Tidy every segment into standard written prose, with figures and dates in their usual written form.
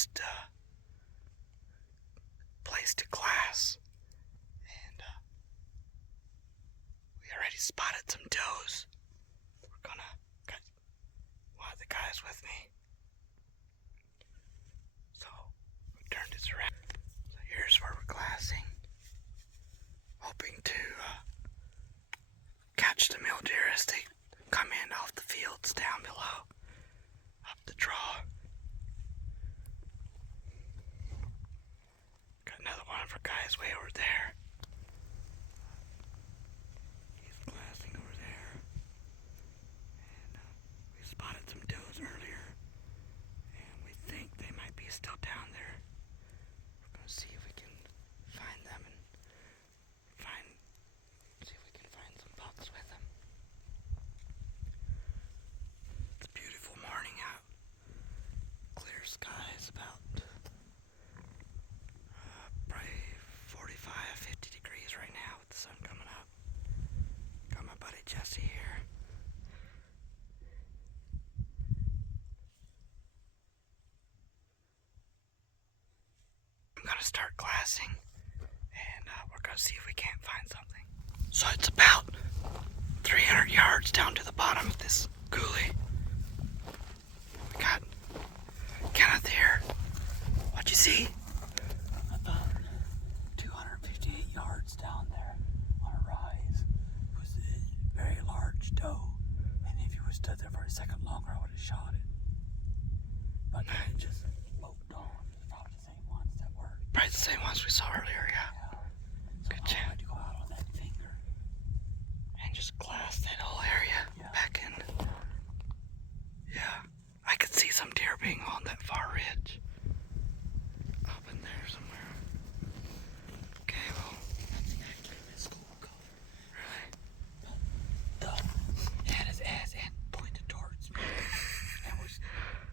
nicest place to glass. And we already spotted some does. We're gonna get one of the guys with me. So we turned this around. So here's where we're glassing. Hoping to catch the mule deer as they come in off the fields down below, up the draw. Got another one of our guys way over there. He's glassing over there. And we spotted some does earlier. And we think they might be still down there. We're going to see if we can find them and see if we can find some bucks with them. It's a beautiful morning out. Clear skies, about probably 45, 50 degrees right now with the sun coming up. Got my buddy Jesse here. I'm gonna start glassing and we're gonna see if we can't find something. So it's about 300 yards down to the bottom of this coulee. We got Kenneth here. What'd you see? About 258 yards down there on a rise was a very large doe. And if you would have stood there for a second longer, I would have shot it. But then it just loped on. It's probably the same ones that were. Probably the same ones we saw earlier, yeah. So Good I job. wanted to go out on that finger. And just glass that whole area back in. Yeah, I could see some deer being on that far ridge. Up in there somewhere. Okay, well. That's actually the school cover. Really? He had his ass and pointed towards me and was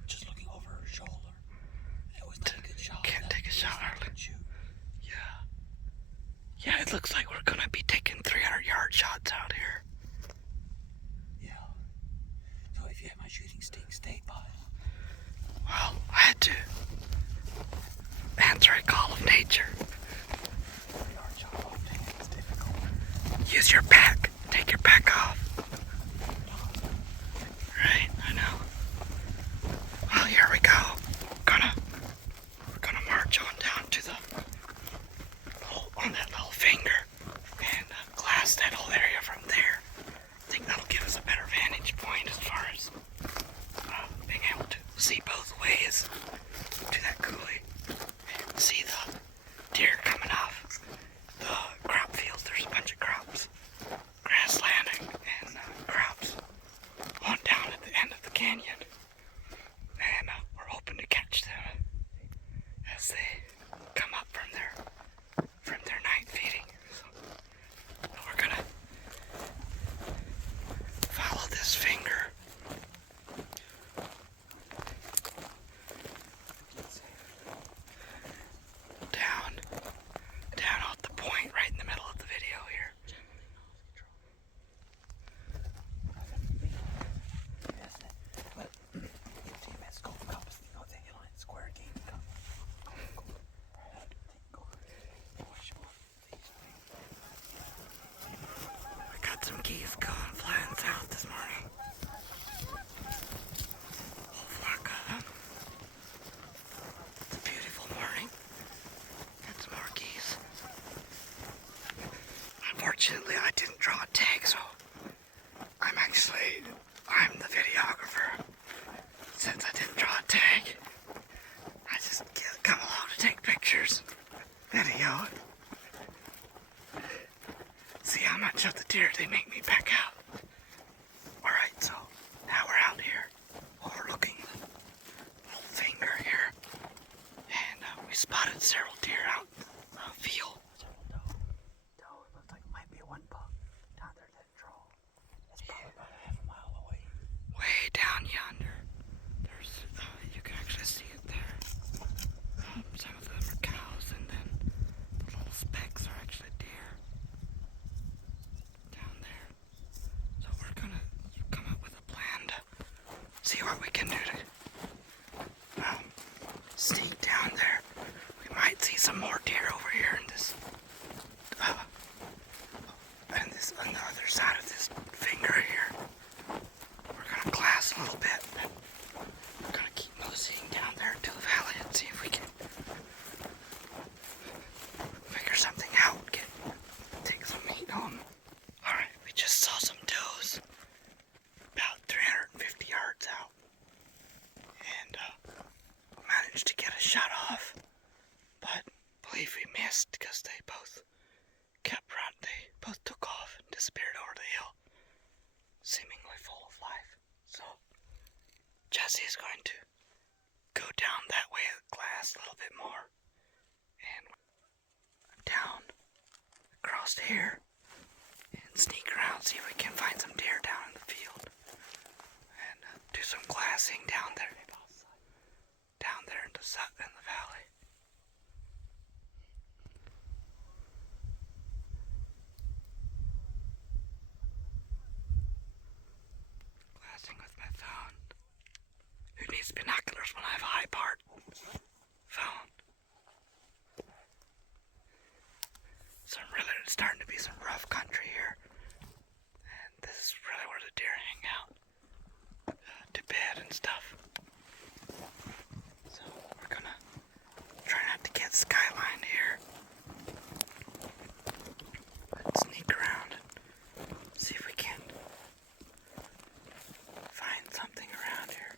just looking over her shoulder. It was not a good shot. Can't take a shot early. Shoot. Yeah. Yeah, it looks like we're gonna be taking 300-yard shots out here. Yeah. So if you have my shooting stick, stay by. Well, I had to answer a call of nature. 300 shot often is difficult. Use your pack. Take your pack off. Right, I know. Well, here we go. We're gonna march on down to on that little finger and glass that whole area from there. I think that'll give us a better vantage point as far as being able to see both ways to that coulee and see the deer coming off the crop fields. There's a bunch of crops, grassland and crops on down at the end of the canyon, and we're hoping to catch them as they come up from their night feeding. So we're gonna follow this finger down off the point right in the middle of the video here. We got some geese going flying south this morning. Whole flock of them. It's a beautiful morning. Got some more geese. Unfortunately, I didn't draw a tag, so I'm the videographer. Since I didn't draw a tag, I just come along to take pictures, video it. See how much of the deer they make me back out. Alright, so now we're out here overlooking the little finger here. And we spotted several deer out in the field. Doe, it looks like it might be one buck down there that draw. That's probably about a half a mile away. Way down yonder. There's, you can actually see it there. Some of them are cows, and then the little specks are actually deer. Down there. So we're gonna come up with a plan to see what we can do to sneak Lassie is going to go down that way of the glass a little bit more. And down across here. And sneak around, see if we can find some deer down in the field. And do some glassing down there. Down there in the valley. Glassing with my phone. Who needs binoculars when I have a high-powered phone? It's starting to be some rough country here. And this is really where the deer hang out. To bed and stuff. So we're gonna try not to get skyline here. But sneak around and see if we can find something around here.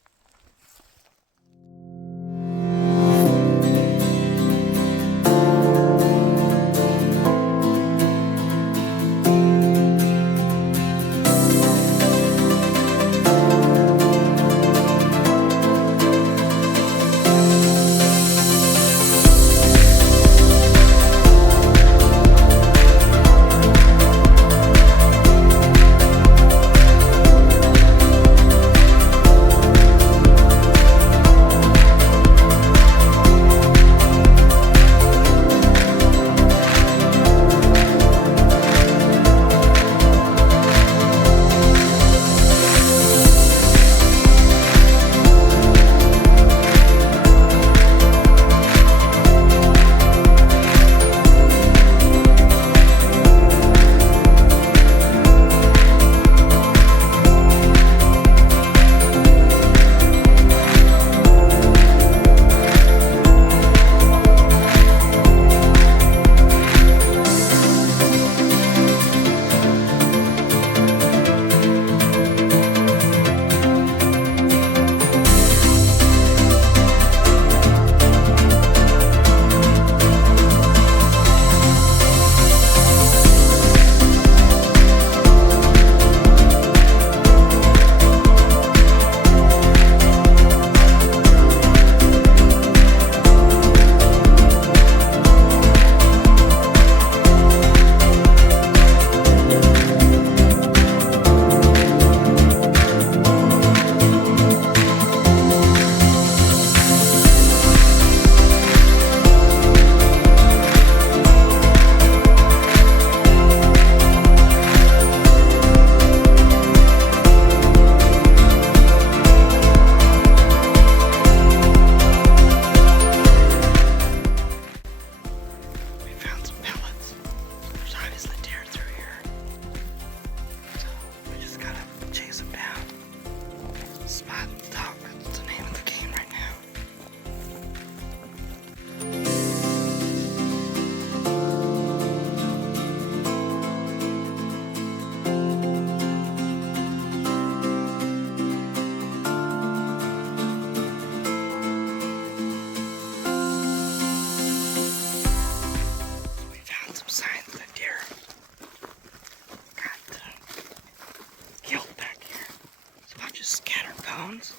bones.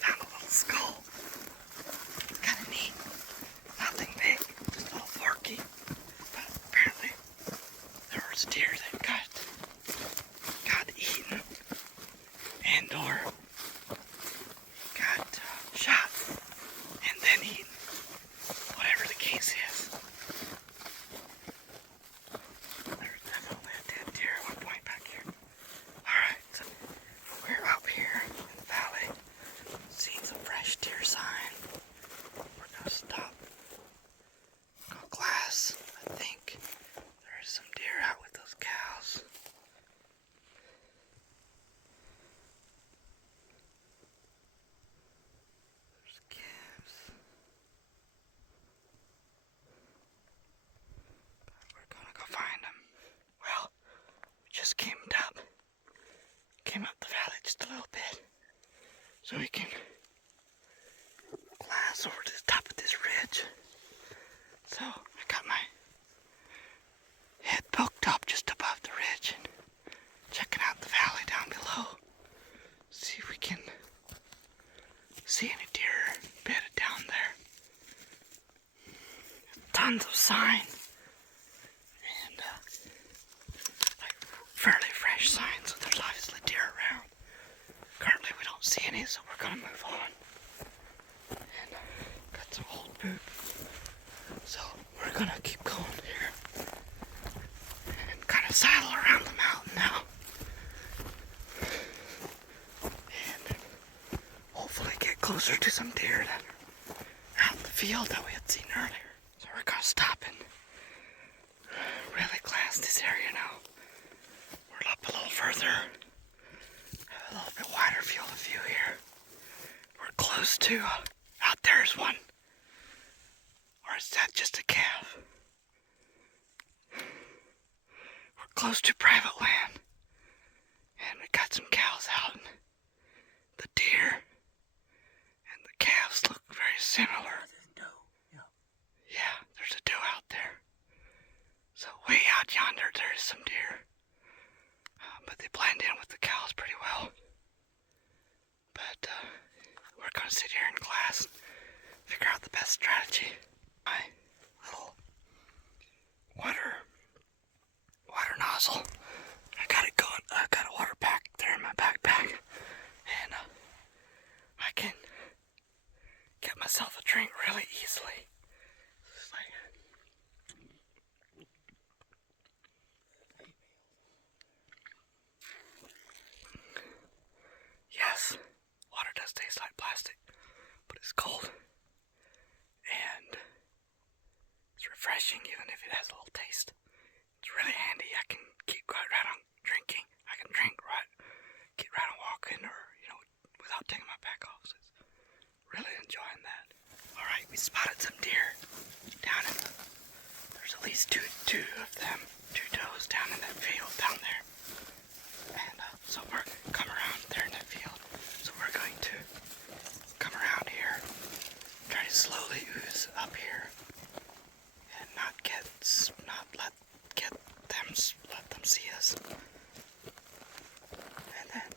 Found a little skull. Kind of neat. Nothing big, just a little forky. But apparently there was deer that got eaten and or got shot and then eaten. Whatever the case is. There's definitely a dead deer at one point back here. Alright, so we're up here in the valley, seeing some fresh deer sign. We're gonna stop. Go glass. I think there's some deer out with those cows. There's calves. We're gonna go find them. Well, we just came up the valley just a little bit, so we can glass over to the top of this ridge. So I got my head poked up just above the ridge and checking out the valley down below. sign, and like fairly fresh sign, so there's obviously deer around. Currently we don't see any, so we're gonna move on. And got some old boot, so we're gonna keep going here and kind of sidle around the mountain now, and hopefully get closer to some deer that are out in the field that we had seen earlier. So we're gonna stop and really glass this area now. We're up a little further, have a little bit wider field of view here. We're close to, out there's one. Or is that just a calf? We're close to private land. And we got some cows out. And the deer and the calves look very similar. Yeah, there's a doe out there. So way out yonder, there's some deer. But they blend in with the cows pretty well. But we're going to sit here in class, figure out the best strategy. My little water nozzle. I got it going. I got a water pack there in my backpack. And I can get myself a drink really easily. It's like, yes, water does taste like plastic, but it's cold. And it's refreshing even if it has a little taste. It's really handy. I can keep right on drinking. I can drink right, get right on walking, or, without taking my pack off. So it's really enjoying that. Alright, we spotted some deer down in there's at least two of them, two does down in that field down there. And so we're come around there in that field. So we're going to come around here, try to slowly ooze up here, and let them see us. And then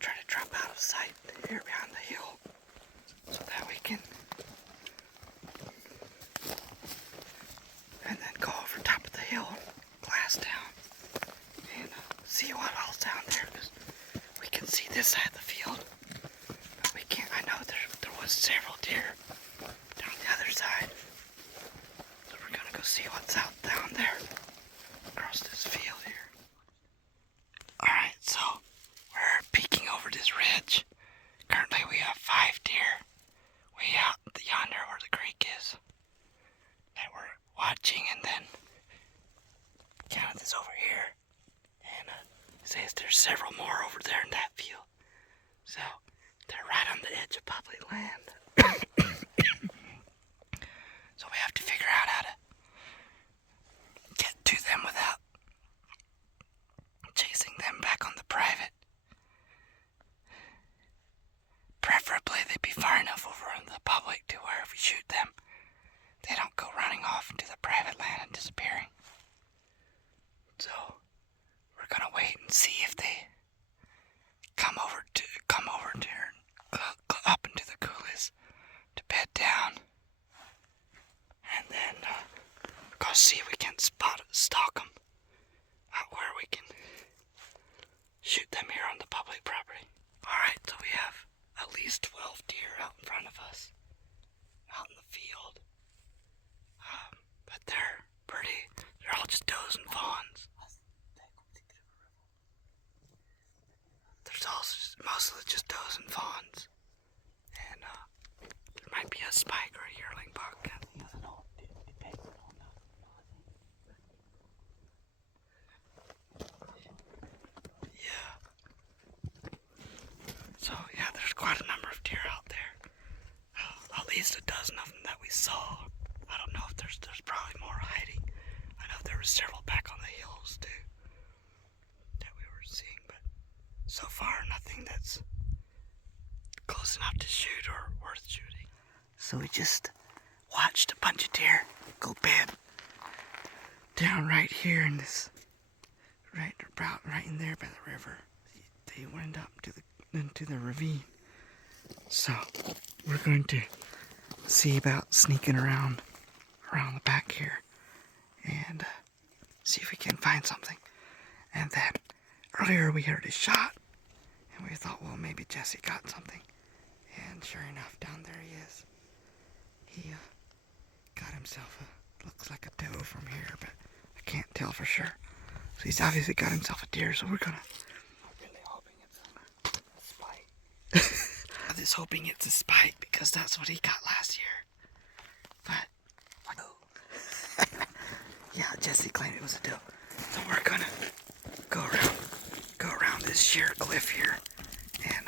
try to drop out of sight here behind the hill so that we can, and then go over top of the hill, glass down, and see what all's down there, because we can see this side of the field, but we can't. I know there was several deer down the other side, so we're gonna go see what's out down there across this field here. Alright, so we're peeking over this ridge. Currently we have 5 deer way out yonder where the creek is that we're watching, and then Kenneth is over here, and says there's several more over there in that field. So they're right on the edge of public land. So we have to figure out how to get to them without chasing them back on the private. Preferably they'd be far enough over in the public to where if we shoot them, they don't go running off into the private land and disappearing. So we're gonna wait and see if they come over here, up into the coulees to bed down, and then go see if we can stalk them out where we can shoot them here on the public property. Alright, so we have at least 12 deer out in front of us, out in the field. But they're all just does and fawns. There's also mostly just does and fawns. And there might be a spike or a yearling buck. So yeah, there's quite a number of deer out there. At least a dozen of them that we saw. I don't know if there's probably more hiding. I know there were several back on the hills too that we were seeing, but so far nothing that's close enough to shoot or worth shooting. So we just watched a bunch of deer go bed down right here in this, right in there by the river. They went up into the ravine. So we're going to see about sneaking around around the back here and see if we can find something. And then earlier we heard a shot, and we thought, well, maybe Jesse got something. And sure enough, down there he is. He got himself looks like a doe from here, but I can't tell for sure. So he's obviously got himself a deer, so we're really hoping it's a spike. I'm just hoping it's a spike because that's what he got last year. But, yeah, Jesse claimed it was a doe. So we're gonna go around this sheer cliff here and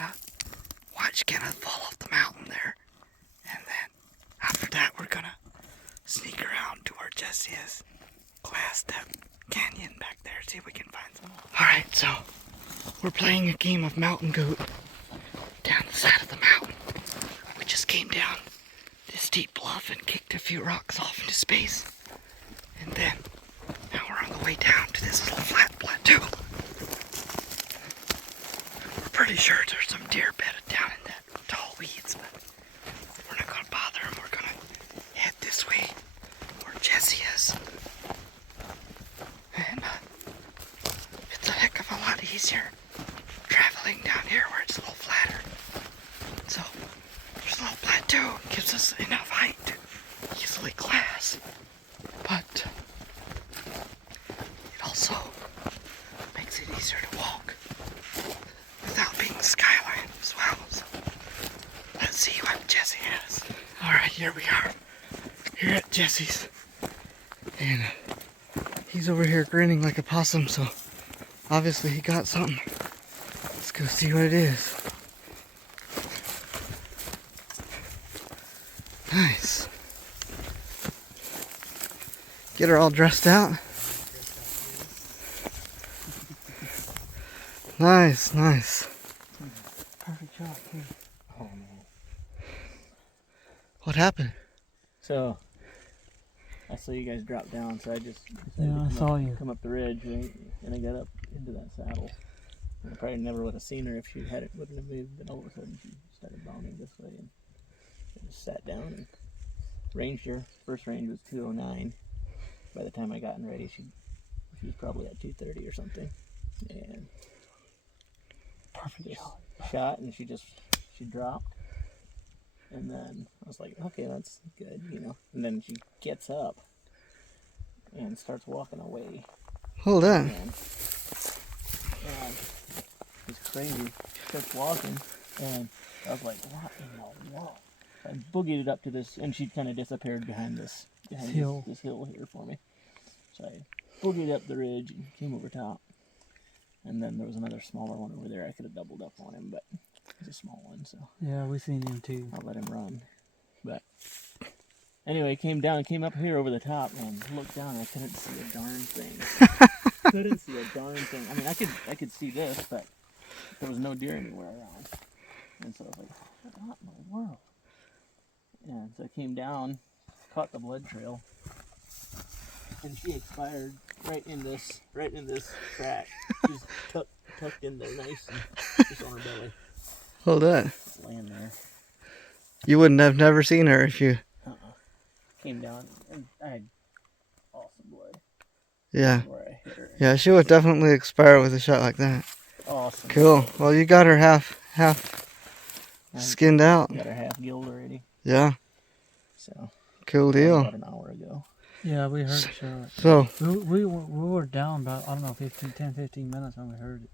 watch Kenneth fall off the mountain there. And then after that, we're gonna sneak around to where Jesse is. Glass that canyon back there, see if we can find some. Alright, so we're playing a game of mountain goat down the side of the mountain. We just came down this steep bluff and kicked a few rocks off into space. And then now we're on the way down to this little flat plateau. We're pretty sure there's some deer bedded down in that tall weeds, but we're not gonna bother them. We're gonna head this way where Jesse is. And it's a heck of a lot easier traveling down here where it's a little flatter. So there's a little plateau, gives us enough height to easily glass. But it also makes it easier to walk without being skyline as well. So let's see what Jesse has. Alright, here we are. Here at Jesse's. And he's over here grinning like a possum, so obviously he got something. Let's go see what it is. Nice. Get her all dressed out. Nice, nice. Perfect shot, too. Oh, man. What happened? So, I saw you guys drop down, so I just Yeah, I saw you. come up the ridge, right? And I got up into that saddle. And I probably never would have seen her if she wouldn't have moved, and all of a sudden she started bounding this way, and I just sat down and ranged her. First range was 209. By the time I gotten ready, she was probably at 230 or something. And Perfect shot, and she dropped. And then I was like, okay, that's good, you know. And then she gets up and starts walking away. Hold on. And it's crazy. She starts walking, and I was like, what in the world? I boogied it up to this, and she kind of disappeared behind this hill here for me. So I boogied up the ridge and came over top. And then there was another smaller one over there. I could have doubled up on him, but he's a small one, so Yeah, we seen him too. I'll let him run. But anyway, came up here over the top and looked down, and I couldn't see a darn thing. Couldn't see a darn thing. I mean, I could see this, but there was no deer anywhere around. And so I was like, what in the world? And so I came down, caught the blood trail, and she expired right in this crack. She's tucked in there nice and just on her belly. Hold on. Just laying there. You wouldn't have never seen her if you... Came down, and I had awesome blood. Yeah. Where I hit her. Yeah, she would definitely expire with a shot like that. Awesome. Cool. Well, you got her half skinned out. Got her half gilled already. Yeah. So. Cool deal. About an hour ago. Yeah, we heard it shot. So. We were down about, I don't know, 10, 15 minutes when we heard it.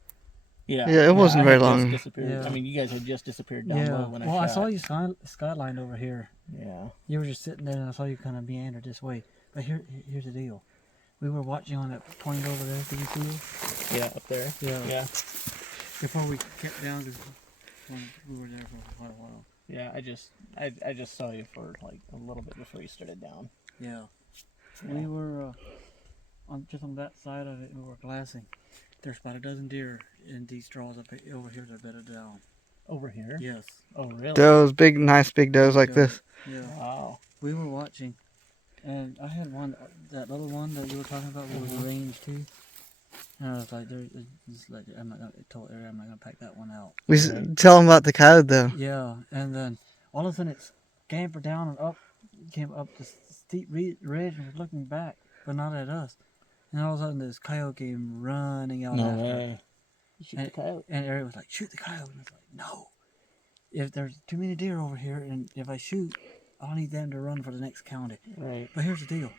Yeah. Yeah, it wasn't very long. Yeah. I mean, you guys had just disappeared down low when I shot. Well, I saw you skylined over here. Yeah. You were just sitting there, and I saw you kind of meander this way. But here's the deal. We were watching on that point over there. Did you see it? Yeah, up there. Yeah. Before we kept down, we were there for quite a while. Yeah, I just saw you for like a little bit before you started down. Yeah. We were just on that side of it. We were glassing. There's about a dozen deer in these draws up over here that are bedded down. Over here? Yes. Oh, really? Those big, nice big does like this. Yeah. Wow. We were watching, and I had one, that little one that you were talking about was range too. And I was like, I'm not gonna pack that one out. We tell them about the coyote though. Yeah, and then all of a sudden it scampered down and up, came up the steep ridge and was looking back, but not at us. And all of a sudden, this coyote came running out No after her. way. You shoot the coyote. And Eric was like, shoot the coyote. And I was like, no. If there's too many deer over here, and if I shoot, I'll need them to run for the next county. Right. But here's the deal.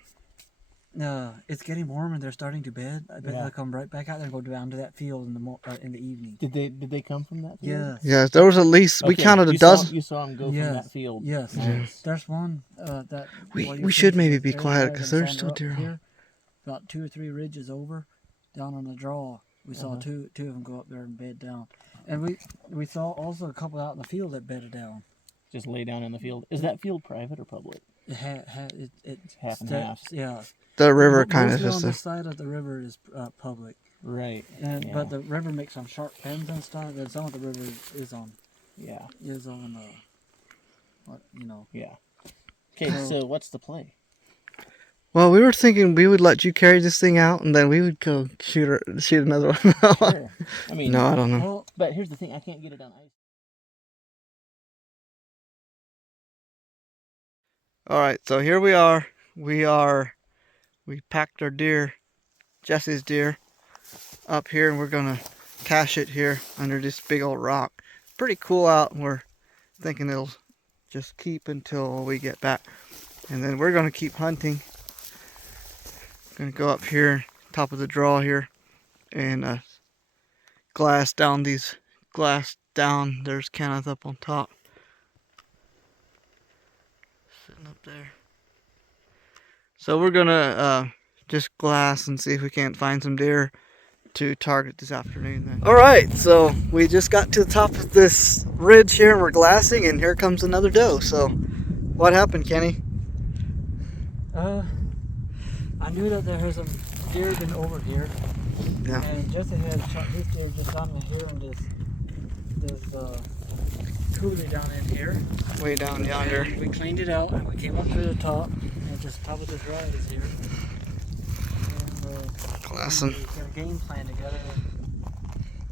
It's getting warm and they're starting to bed. I bet they'll come right back out there and go down to that field in the evening. Did they come from that field? Yes. Yeah, there was at least, we counted a dozen. You saw them go from that field. Yes. Yes. There's one that... We should maybe be quiet because there's still deer. Here, about 2 or 3 ridges over, down on the draw. We saw two of them go up there and bed down. And we saw also a couple out in the field that bedded down. Just lay down in the field. Is that field private or public? It's half and half. Yeah. The river kind of just just... on this side of the river is public. Right. But the river makes some sharp bends and stuff, and some of the river is on. Yeah. Is on what you know. Yeah. Okay, so what's the play? Well, we were thinking we would let you carry this thing out, and then we would go shoot another one. Sure. I mean, no, I don't know. Well, but here's the thing: I can't get it on ice. All right, so here we are. We packed our deer, Jesse's deer, up here, and we're gonna cache it here under this big old rock. Pretty cool out, and we're thinking it'll just keep until we get back, and then we're gonna keep hunting. Gonna go up here, top of the draw here, and glass down. There's Kenneth up on top, sitting up there. So we're gonna just glass and see if we can't find some deer to target this afternoon then. All right, so we just got to the top of this ridge here and we're glassing, and here comes another doe. So what happened, Kenny? I knew that there was some deer been over here. Yeah. And Jesse had shot his deer just down in here in this coulee down in here. Way down yonder. And we cleaned it out and we came up to the top, and just top of the draw is here. And Glassing. we got a game plan together.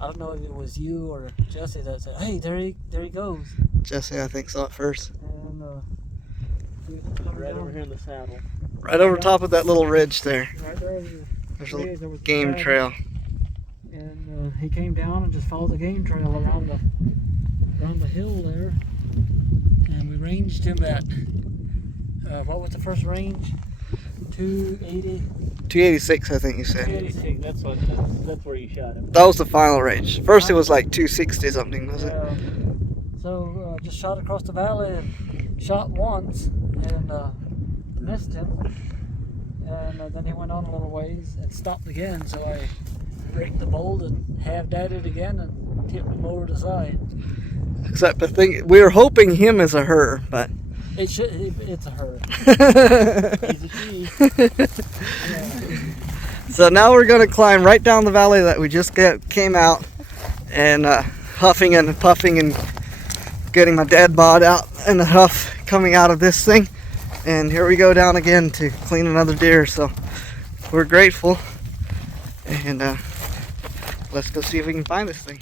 I don't know if it was you or Jesse that said, "Hey, there he goes." Jesse, I think, saw it first. And Right over here in the saddle. Right over top of that little ridge there. Right there, There's there a was the game trail. trail. And he came down and just followed the game trail around the hill there. And we ranged him at what was the first range? 280. 286, I think you said. 286. That's where you shot him. That was the final range. First it was like 260 something, was it? So just shot across the valley and shot once and missed him. And then he went on a little ways and stopped again. So I break the bolt and halved-at it again and tipped him over the side. Except the thing, we were hoping him is a her, but... It's a her. He's a she. So now we're going to climb right down the valley that we just came out, and huffing and puffing and getting my dad bod out in the huff coming out of this thing. And here we go down again to clean another deer. So we're grateful, and let's go see if we can find this thing.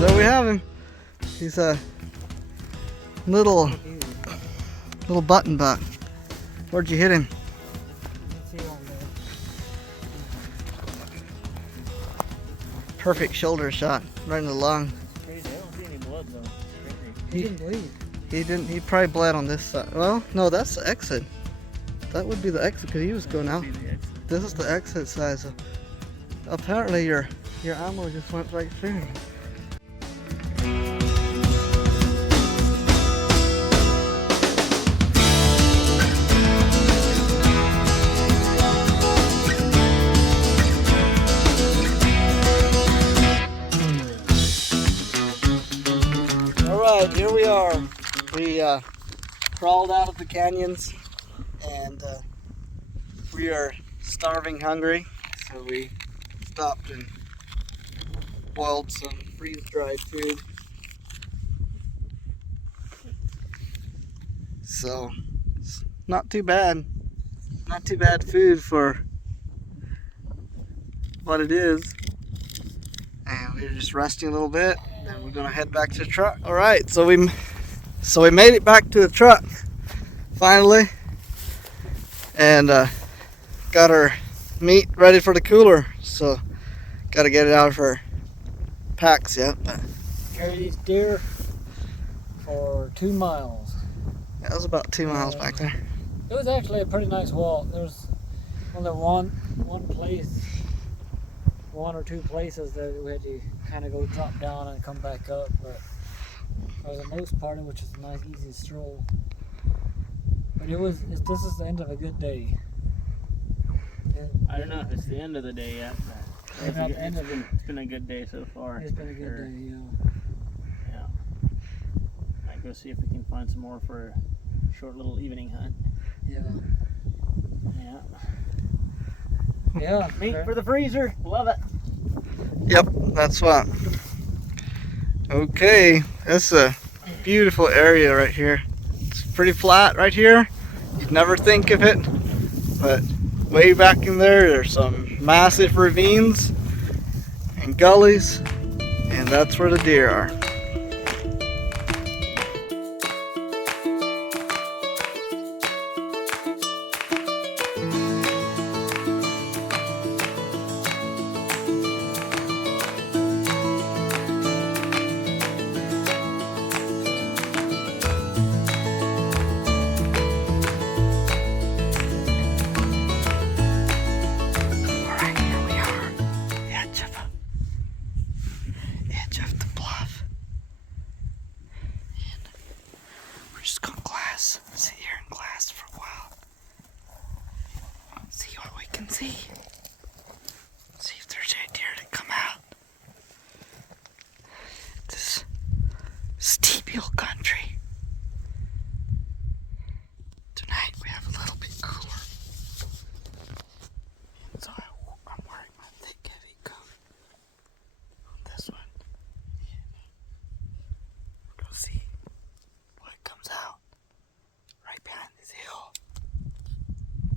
There we have him. He's a little button buck. Where'd you hit him? Perfect shoulder shot, right in the lung. Crazy. I don't see any blood though. He didn't bleed. He probably bled on this side. Well, no, that's the exit. That would be the exit because he was going out. This is the exit side. So apparently your ammo just went right through. Alright, here we are. We crawled out of the canyons and we are starving hungry, so we stopped and boiled some freeze-dried food. So it's not too bad. Not too bad food for what it is. And we're just resting a little bit, and we're gonna head back to the truck. All right, so we made it back to the truck finally, and got our meat ready for the cooler. So got to get it out of our packs yet. But Carry these deer for 2 miles. that was about 2 miles back there. It was actually a pretty nice walk. There's only one place, 1 or 2 places that we had to kind of go drop down and come back up, but for the most part, which is a nice easy stroll. But this is the end of a good day. I don't know if it's the end of the day yet, but it's been a good day so far. It's been a good day, yeah. Yeah. Might go see if we can find some more for a short little evening hunt. Yeah. Yeah. Yeah. Meat for the freezer. Love it. Yep, that's what. Okay, that's a beautiful area right here. It's pretty flat right here. You'd never think of it, but way back in there's some massive ravines and gullies, and that's where the deer are. See if there's any deer that come out. This steep hill country. Tonight we have a little bit cooler. So I'm wearing my thick heavy coat on this one. We're gonna see what comes out right behind this hill.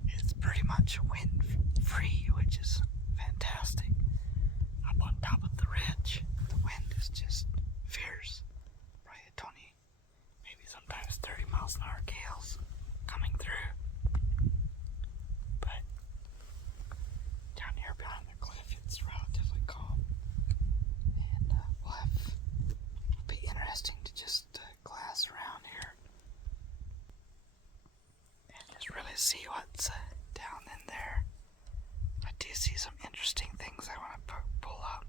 It's pretty much wind free, which is fantastic. Up on top of the ridge, the wind is just fierce. Probably 20, maybe sometimes 30 miles an hour gales coming through. But down here behind the cliff, it's relatively calm. And it'll be interesting to just glass around here and just really see what's down in there. I do see some interesting things I want to pull up.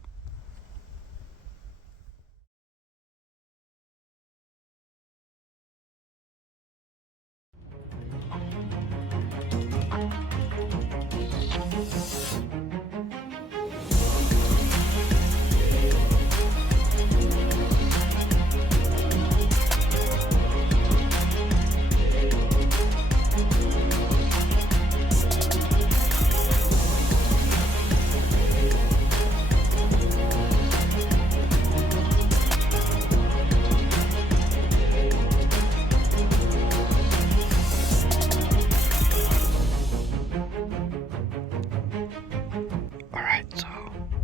Alright, so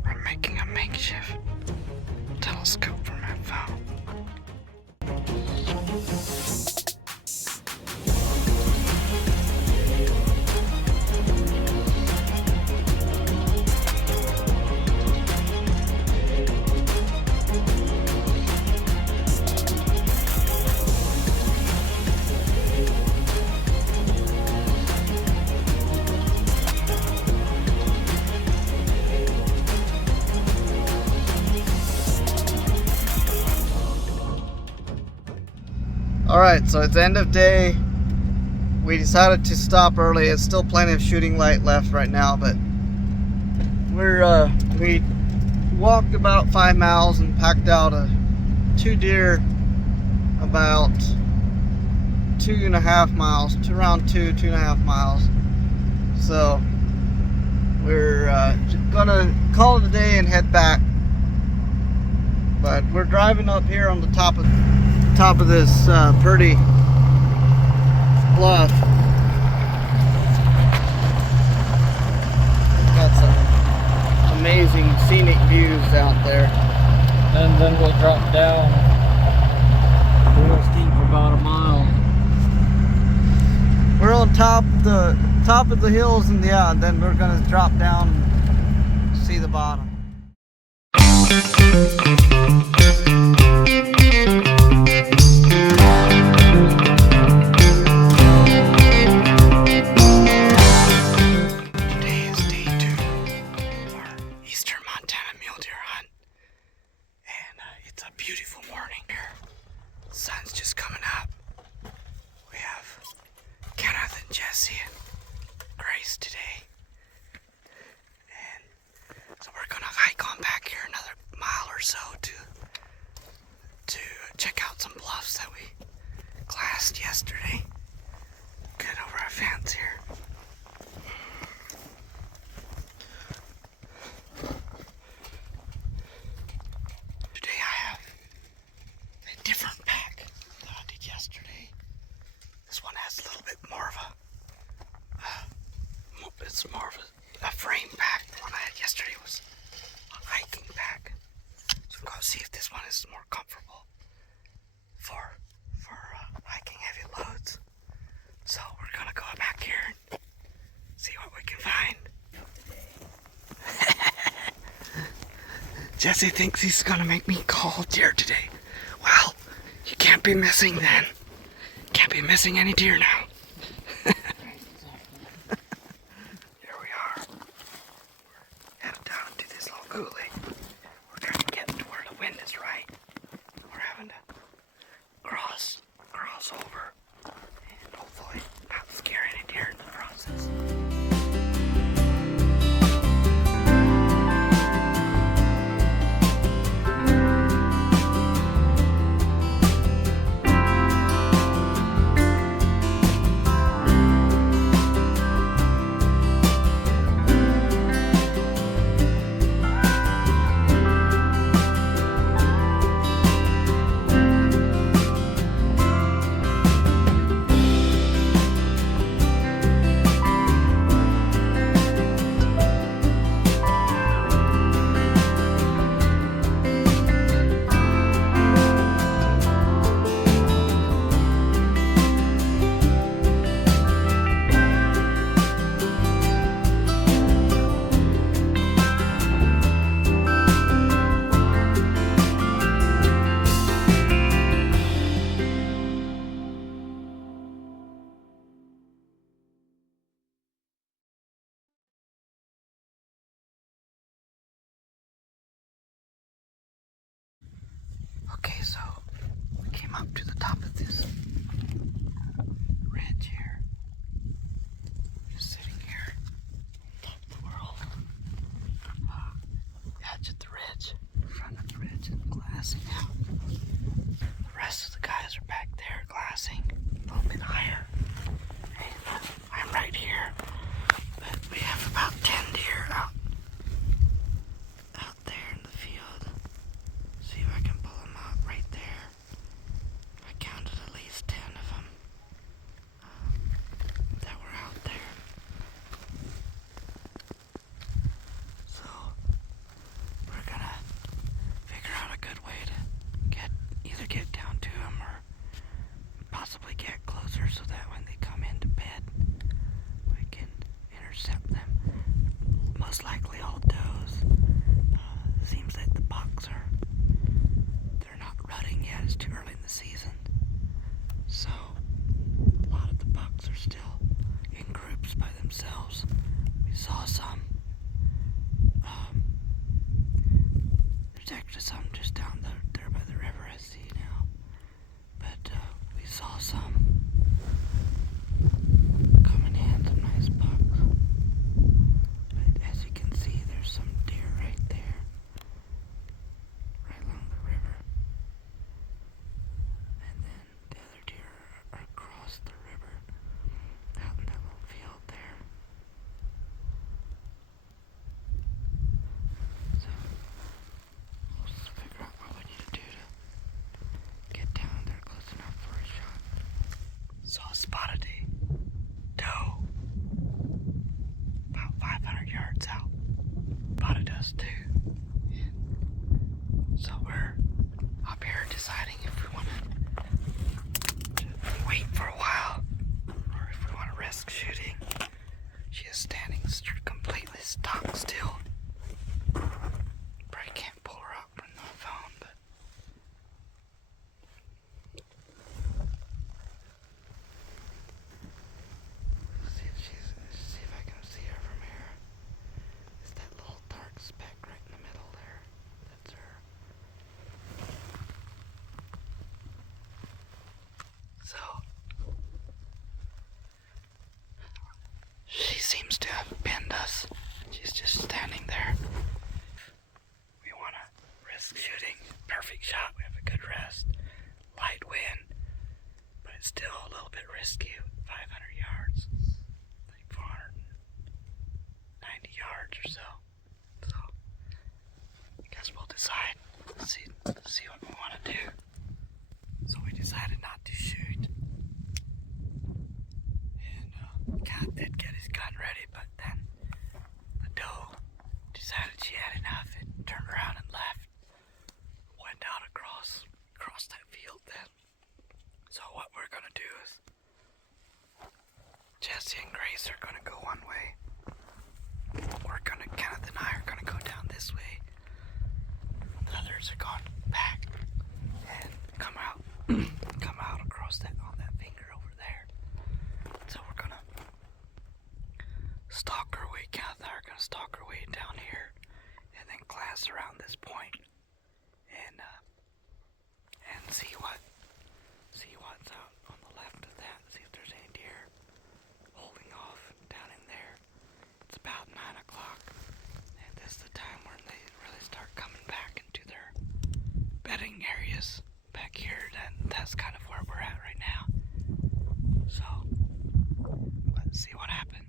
I'm making a makeshift telescope for my phone. Alright, so it's the end of day. We decided to stop early. It's still plenty of shooting light left right now, but we walked about 5 miles and packed out 2 deer about 2.5 miles, to around 2.5 miles. So we're gonna call it a day and head back. But we're driving up here on the top of this pretty bluff. Got some amazing scenic views out there. And then we'll drop down real steep for about a mile. We're on top of the hills, and yeah, then we're gonna drop down and see the bottom. Today is day 2 of our Eastern Montana mule deer hunt, and it's a beautiful morning here. The sun's just coming up. We have Kenneth and Jesse and Grace today, and so we're gonna hike on back here another mile or so to check out some bluffs that we glassed yesterday. Get over our fence here. Today I have a different pack than I did yesterday. This one has a little bit more of it's more of a frame pack. The one I had yesterday was a hiking pack. So I'm going to see if this one is more comfortable for hiking heavy loads. So we're going to go back here and see what we can find. Jesse thinks he's going to make me call deer today. Well, you can't be missing then. Can't be missing any deer now. Here we are. We're headed down to this little coulee. We're trying to get to where the wind is right. We're having to cross over and hopefully not scare any deer in the process. Okay, so we came up to the top of this ridge here. Just sitting here on top of the world. Edge of the ridge, front of the ridge, and glassing out. The rest of the guys are back there glassing a little bit higher. And I'm right here. But we have about 10 deer out there in the field. See if I can pull them out right there. I counted at least 10 of them that were out there. So we're gonna figure out a good way to either get down to them or possibly get closer so that when they come into bed we can intercept them. Most likely all does. Seems that the bucks they're not rutting yet. It's too early in the season. So a lot of the bucks are still in groups by themselves. We saw some. There's actually some just down there by the river I see now. But we saw spotted a doe about 500 yards out. Spotted us too. And so we're up here deciding if we want to wait for a while or if we want to risk shooting. She is standing completely stock still. Probably can't pull her up from the phone, but see if I can see her from here. It's that little dark speck right in the middle there. That's her. So she seems to have pinned us. She's just standing there. We want to risk shooting. Perfect shot. We have a good rest. Light wind, but it's still a little bit risky. 500 yards, like 490 yards or so. So I guess we'll decide. See what we want to do. So we decided not to shoot. And Kenneth did get his gun ready, but then the doe decided she had enough and turned around and left. Went out across that field then. So what we're gonna do is Jesse and Grace are gonna go one way. Kenneth and I are gonna go down this way. The others are going back and come out across on that finger over there. So we're gonna stalk our way. Kenneth and I are gonna stalk our way down here and then glass around this point and see what's out on the left of that. See if there's any deer holding off down in there. It's about 9 o'clock, and this is the time when they really start coming back into their bedding areas back here. Then that's kind of where we're at right now. So let's see what happens.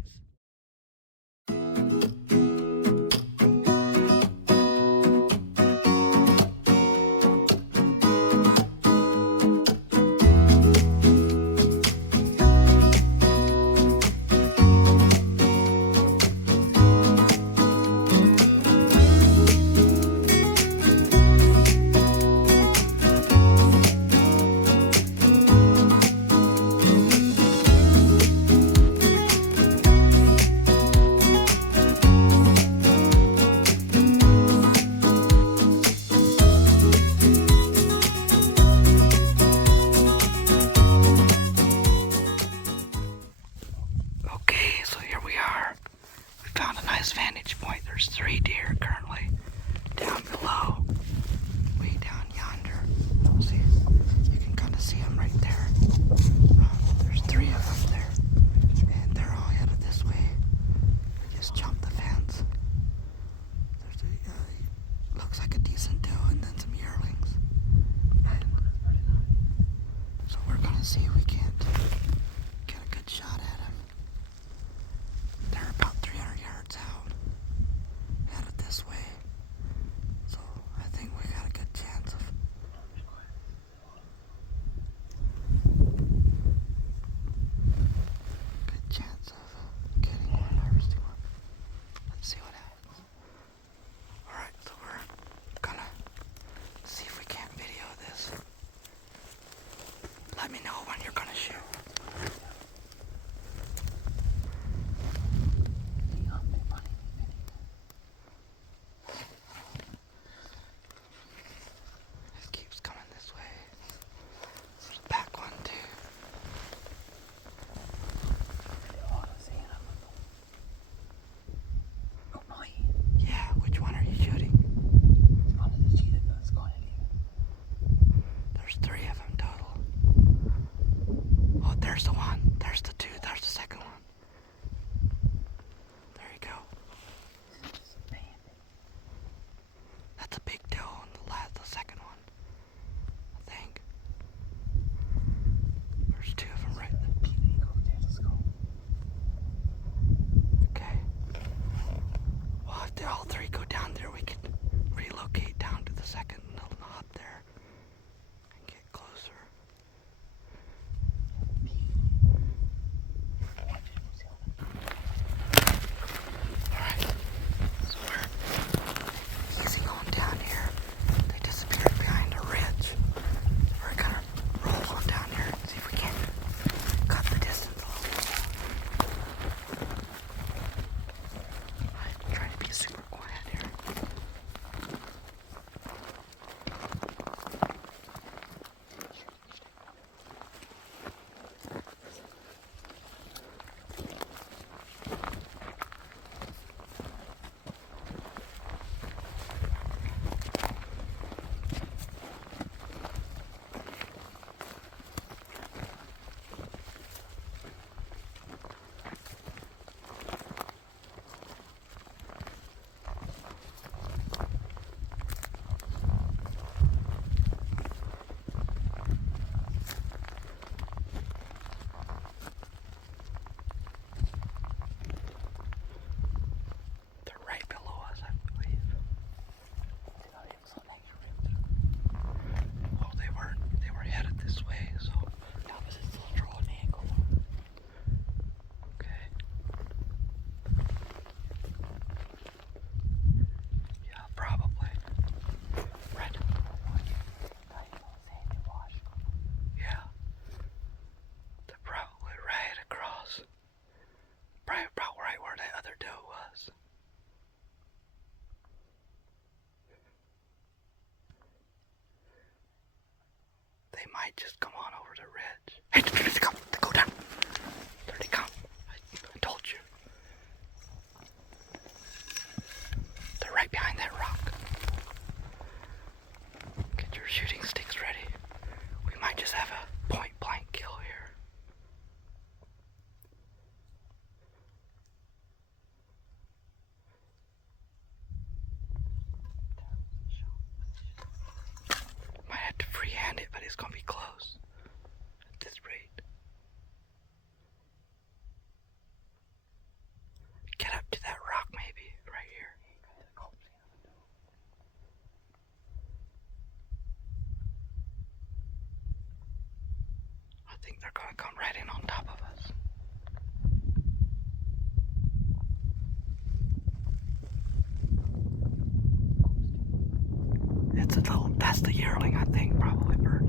Okay, so here we are. We found a nice vantage point. There's 3 deer currently down below, way down yonder. See, you can kind of see them right there. There's 3 of them there, and they're all headed this way. We just jumped the fence. Looks like a decent doe and then some yearlings. And so we're gonna see if we can't get a good shot at them. They're about 300 yards out, headed this way. So I think we got a good chance of getting one, harvesting one. Let's see what happens. Alright, so we're gonna see if we can't video this. Let me know when you're gonna shoot. It keeps coming this way. There's a back one too. Yeah, which one are you shooting? There's 3 of them total. Oh, there's the one. There's the 2. There's the second one. There you go. That's a big doe on the second one, I think. There's 2 of them right there. Okay. Well, if they all 3 go down there, we can relocate down to the second little knob there and get closer. They might just come on over the ridge. Hey, go down. There they come. I told you. They're right behind that rock. Get your shooting sticks ready. We might just have a point blank kill here. Might have to freehand it, but it's gonna be close at this rate. Get up to that rock maybe, right here. I think they're gonna come right in on top of us. That's the yearling, I think, probably, Bert.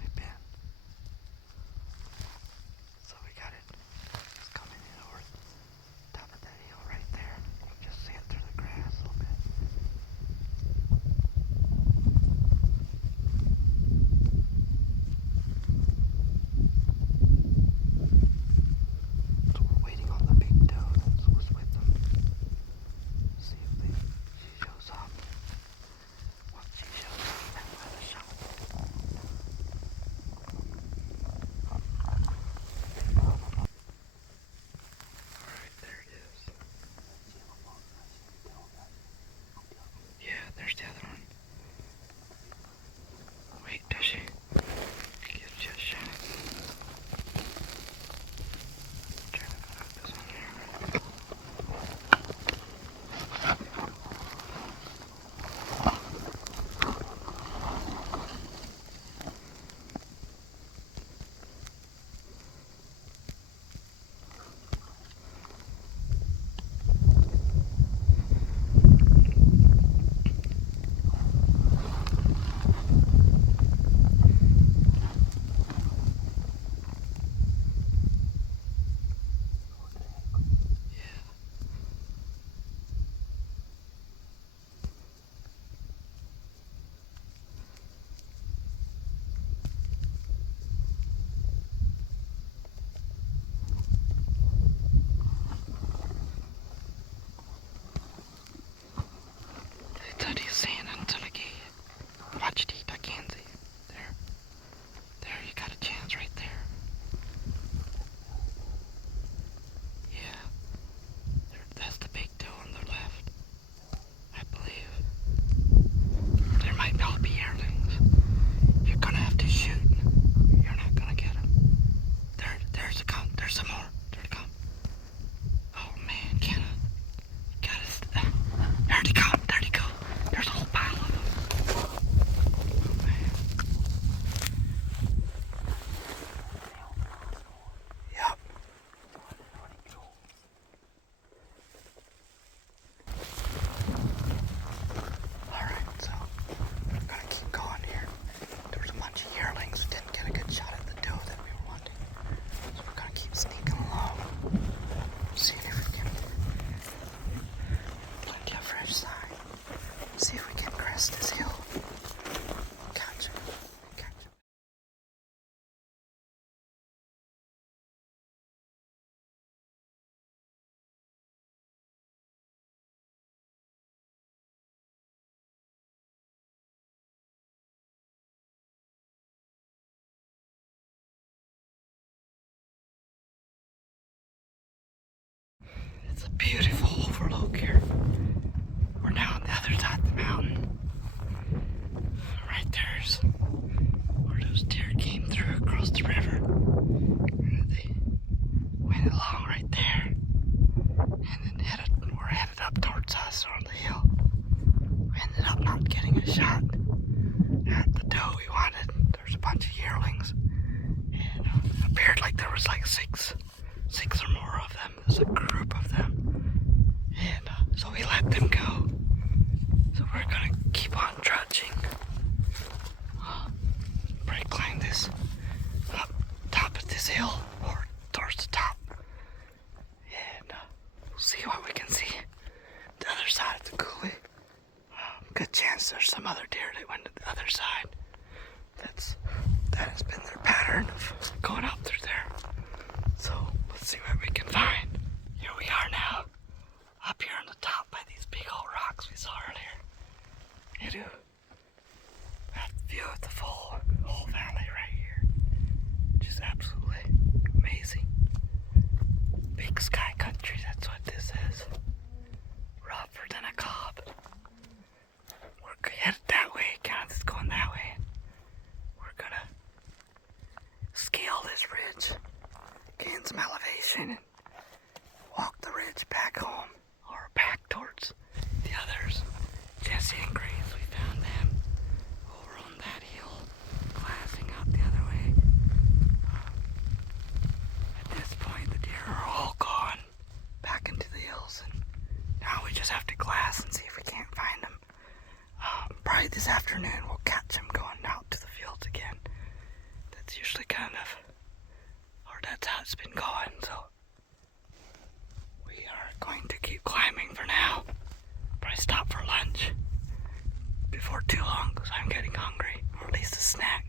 Hey, Ben. So we got it. It's coming in over the top of that hill right there. You can just see it through the grass a little bit. So we're waiting on the big doe that was with them. See if she shows up. Once she shows up, then we'll have a shot. Alright, there it is. Yeah, there's the other one. Wait, does she? Gives you a shot. Try to put this on here. That he's seeing until I get watch it eat. I can see. There, you got a chance right there. Yeah, that's the big doe on the left, I believe. There might not be yearlings. You're gonna have to shoot. You're not gonna get them. There's a come. There's some more. There they come. Oh man, Kenneth. There they come. There they go. There's a whole pile of them. Oh man. Yep. Alright, so we're gonna keep going here. There was a bunch of yearlings. Didn't get a good shot at the doe that we were wanting. So we're gonna keep sneaking along. Seeing if we can plenty of fresh sign. See if we can crest this hill. Catch him. Catch him. It's a beautiful overlook here. We're now on the other side of the mountain. Right there's where those deer came through across the river. They went along right there. And then we're headed up towards us on the hill. We ended up not getting a shot at the doe we wanted. There's a bunch of yearlings. And it appeared like there was like six or more of them. There's a group of them. And so we let them go. So we're gonna keep on trudging. Probably climb this guess there's some other deer that went to the other side. That has been their pattern of going up through there. So let's see what we can find. Here we are now, up here on the top by these big old rocks we saw earlier. You do have the view of the whole valley right here, which is absolutely amazing. Big sky country, that's what this is. Rougher than a cob. We're headed that way. Kenneth is going that way. We're gonna scale this ridge, gain some elevation, and walk the ridge back home, or back towards the others. Jesse and Grace, we found them over on that hill, glassing out the other way. At this point, the deer are all gone back into the hills, and now we just have to glass and see if we can't find them. Probably this afternoon we'll catch them going out to the fields again. That's usually kind of, or that's how it's been going, so we are going to keep climbing for now. Probably stop for lunch before too long because I'm getting hungry, or at least a snack.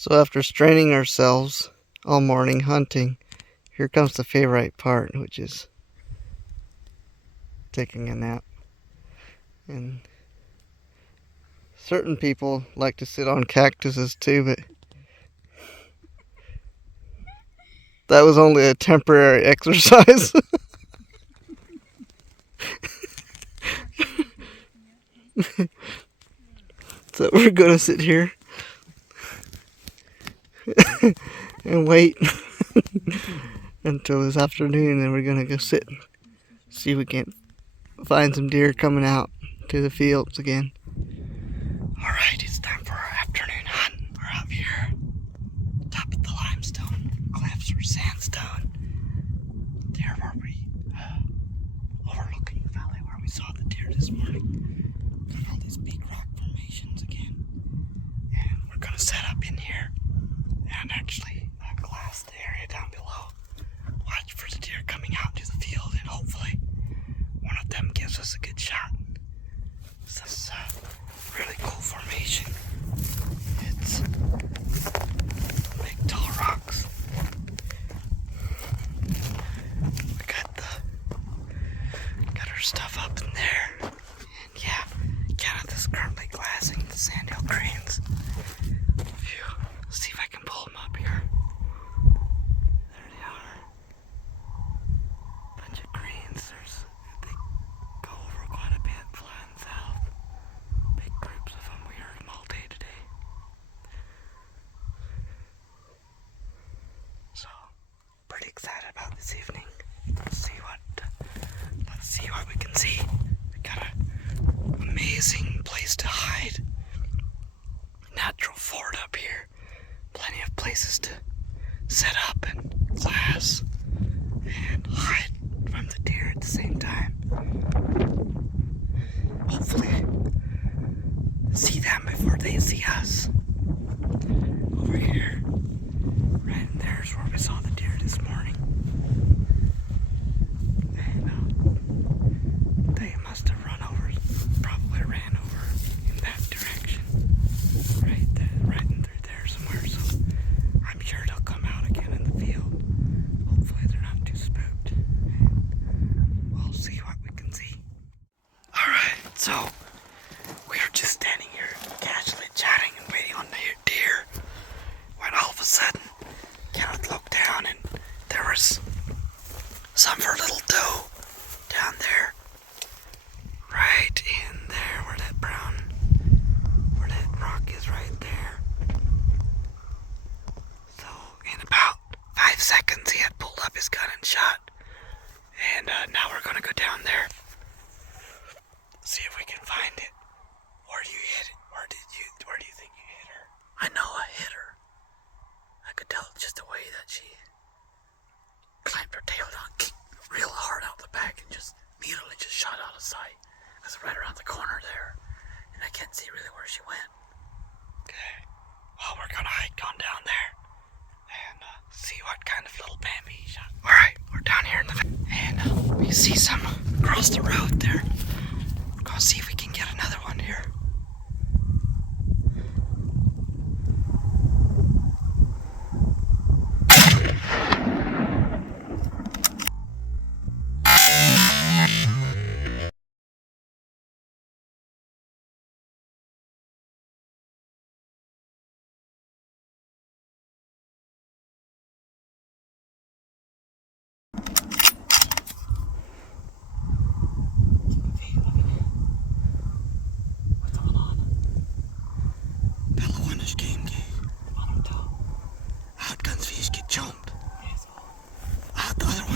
So after straining ourselves all morning hunting, here comes the favorite part, which is taking a nap. And certain people like to sit on cactuses too, but that was only a temporary exercise. So we're gonna sit here and wait until this afternoon, and we're gonna go sit and see if we can find some deer coming out to the fields again. Alright, it's time for our afternoon hunt. We're up here, top of the limestone cliffs or sandstone. There where we overlooking the valley where we saw the deer this morning. Got all these big rock formations again. And we're gonna set up in here and actually glass the area down below. Watch for the deer coming out to the field, and hopefully one of them gives us a good shot. So this is a really cool formation. It's big tall rocks. We got our stuff up in there. And yeah, Kenneth is currently glassing the sandhill cranes. Phew. Let's see if I can pull them up here. There they are. Bunch of cranes. They go over quite a bit, flying south. Big groups of them. We heard them all day today. So, pretty excited about this evening. Let's see what we can see. We got an amazing place to hide. Natural fort up here. Plenty of places to set up and glass and hide from the deer at the same time. Hopefully see them before they see us. Over here, right in there is where we saw the deer this morning. And they must have probably ran over in that direction. Right in through there somewhere. So I'm sure they'll come out again in the field. Hopefully they're not too spooked. And we'll see what we can see. Alright, so we are just standing here casually chatting and waiting on the deer when all of a sudden Kenneth looked down and there was some of our little doe down there. Right in there where that rock is right there. So in about 5 seconds he had pulled up his gun and shot. And now we're gonna go down there. See if we can find it. Where do you hit it? Where do you think you hit her? I know I hit her. I could tell just the way that she clamped her tail down, kicked real hard out the back, and just immediately just shot out of sight. I was right around the corner there, and I can't see really where she went. Okay. Well, we're gonna hike on down there and see what kind of little Bambi he shot. Alright, we're down here in the and we see some across the road there. We're gonna see if we can get another one here.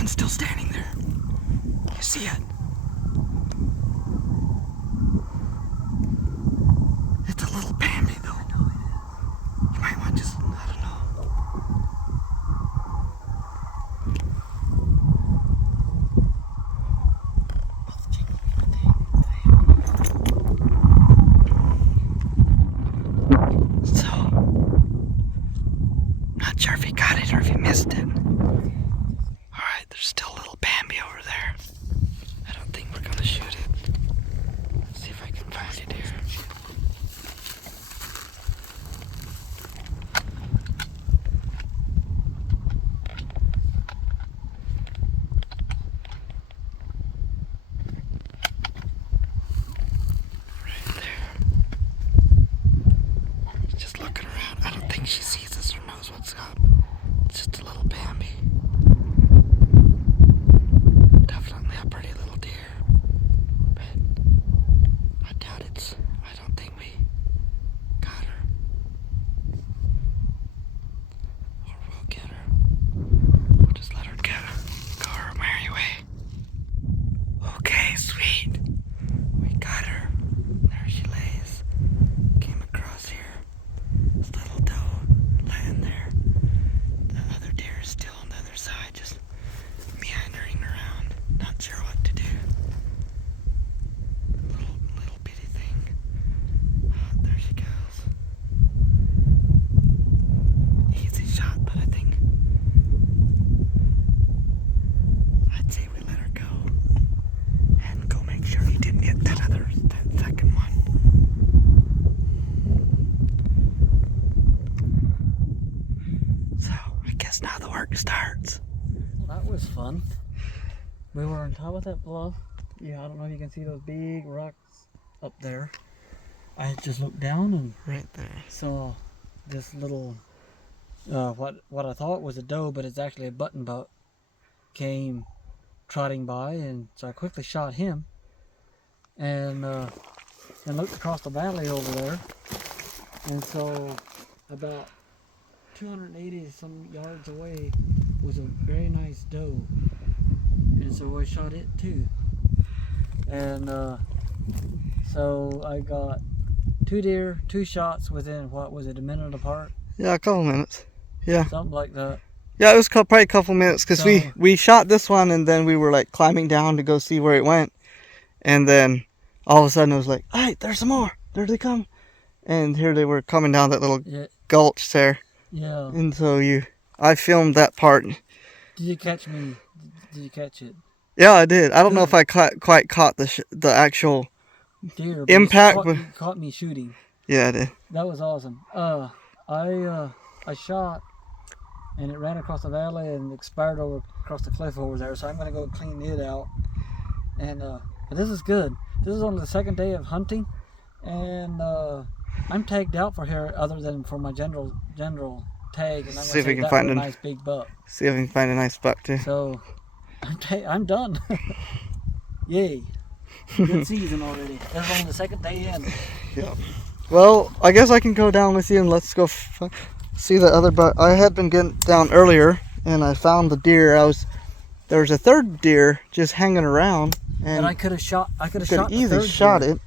Still standing there. You see it? It's a little Bambi though. I know it is. You might want to just, I don't know. So, not sure if he got it or if he missed it. There's still a little Bambi over there. I don't think we're gonna shoot it. Let's see if I can find it here. looking around. I don't think she sees us or knows what's up. It's just a little Bambi. Definitely a pretty little deer. But I doubt it's, I don't think we got her. Or we'll get her. We'll just let her go her merry way. Okay, sweet. We got her. There she lays. Came across here. This little doe laying there. The other deer is still on the other side, just meandering around. Not sure what to do. Little bitty thing. Oh, there she goes. Easy shot, but I think I'd say we let her go. And go make sure he didn't hit that second one. So, I guess now the work starts. Well, that was fun. We were on top of that bluff. Yeah, I don't know if you can see those big rocks up there. I just looked down and Right there. saw this little, what I thought was a doe, but it's actually a button buck, came trotting by, and so I quickly shot him, and looked across the valley over there, and so about 280 some yards away was a very nice doe, and so I shot it too, and so I got 2 deer, 2 shots within, what was it, a minute apart? Yeah, a couple minutes. Yeah. Something like that. Yeah, it was probably a couple minutes because So- we shot this one and then we were like climbing down to go see where it went. And then all of a sudden it was like, hey, there's some more. There they come. And here they were coming down that little Yeah, gulch there. yeah. And so I filmed that part. Did you catch me? Did you catch it? Yeah, I did. I don't know if I quite caught the actual Deer. But you impact. caught me shooting. Yeah, I did. That was awesome. I shot, and it ran across the valley and expired over across the cliff over there. So I'm gonna go clean it out. And but this is good. This is on the second day of hunting, and I'm tagged out for here other than for my general tag. And I'm See if we gonna can save that find for a an- nice big buck. See if we can find a nice buck too. So I'm done. Yay. Good season already. That's only the second day in. Yeah. Well, I guess I can go down with you and let's go see the other buck. I had been getting down earlier and I found the deer. There was a third deer just hanging around, And I could have shot. I could have shot the easily third shot deer. it,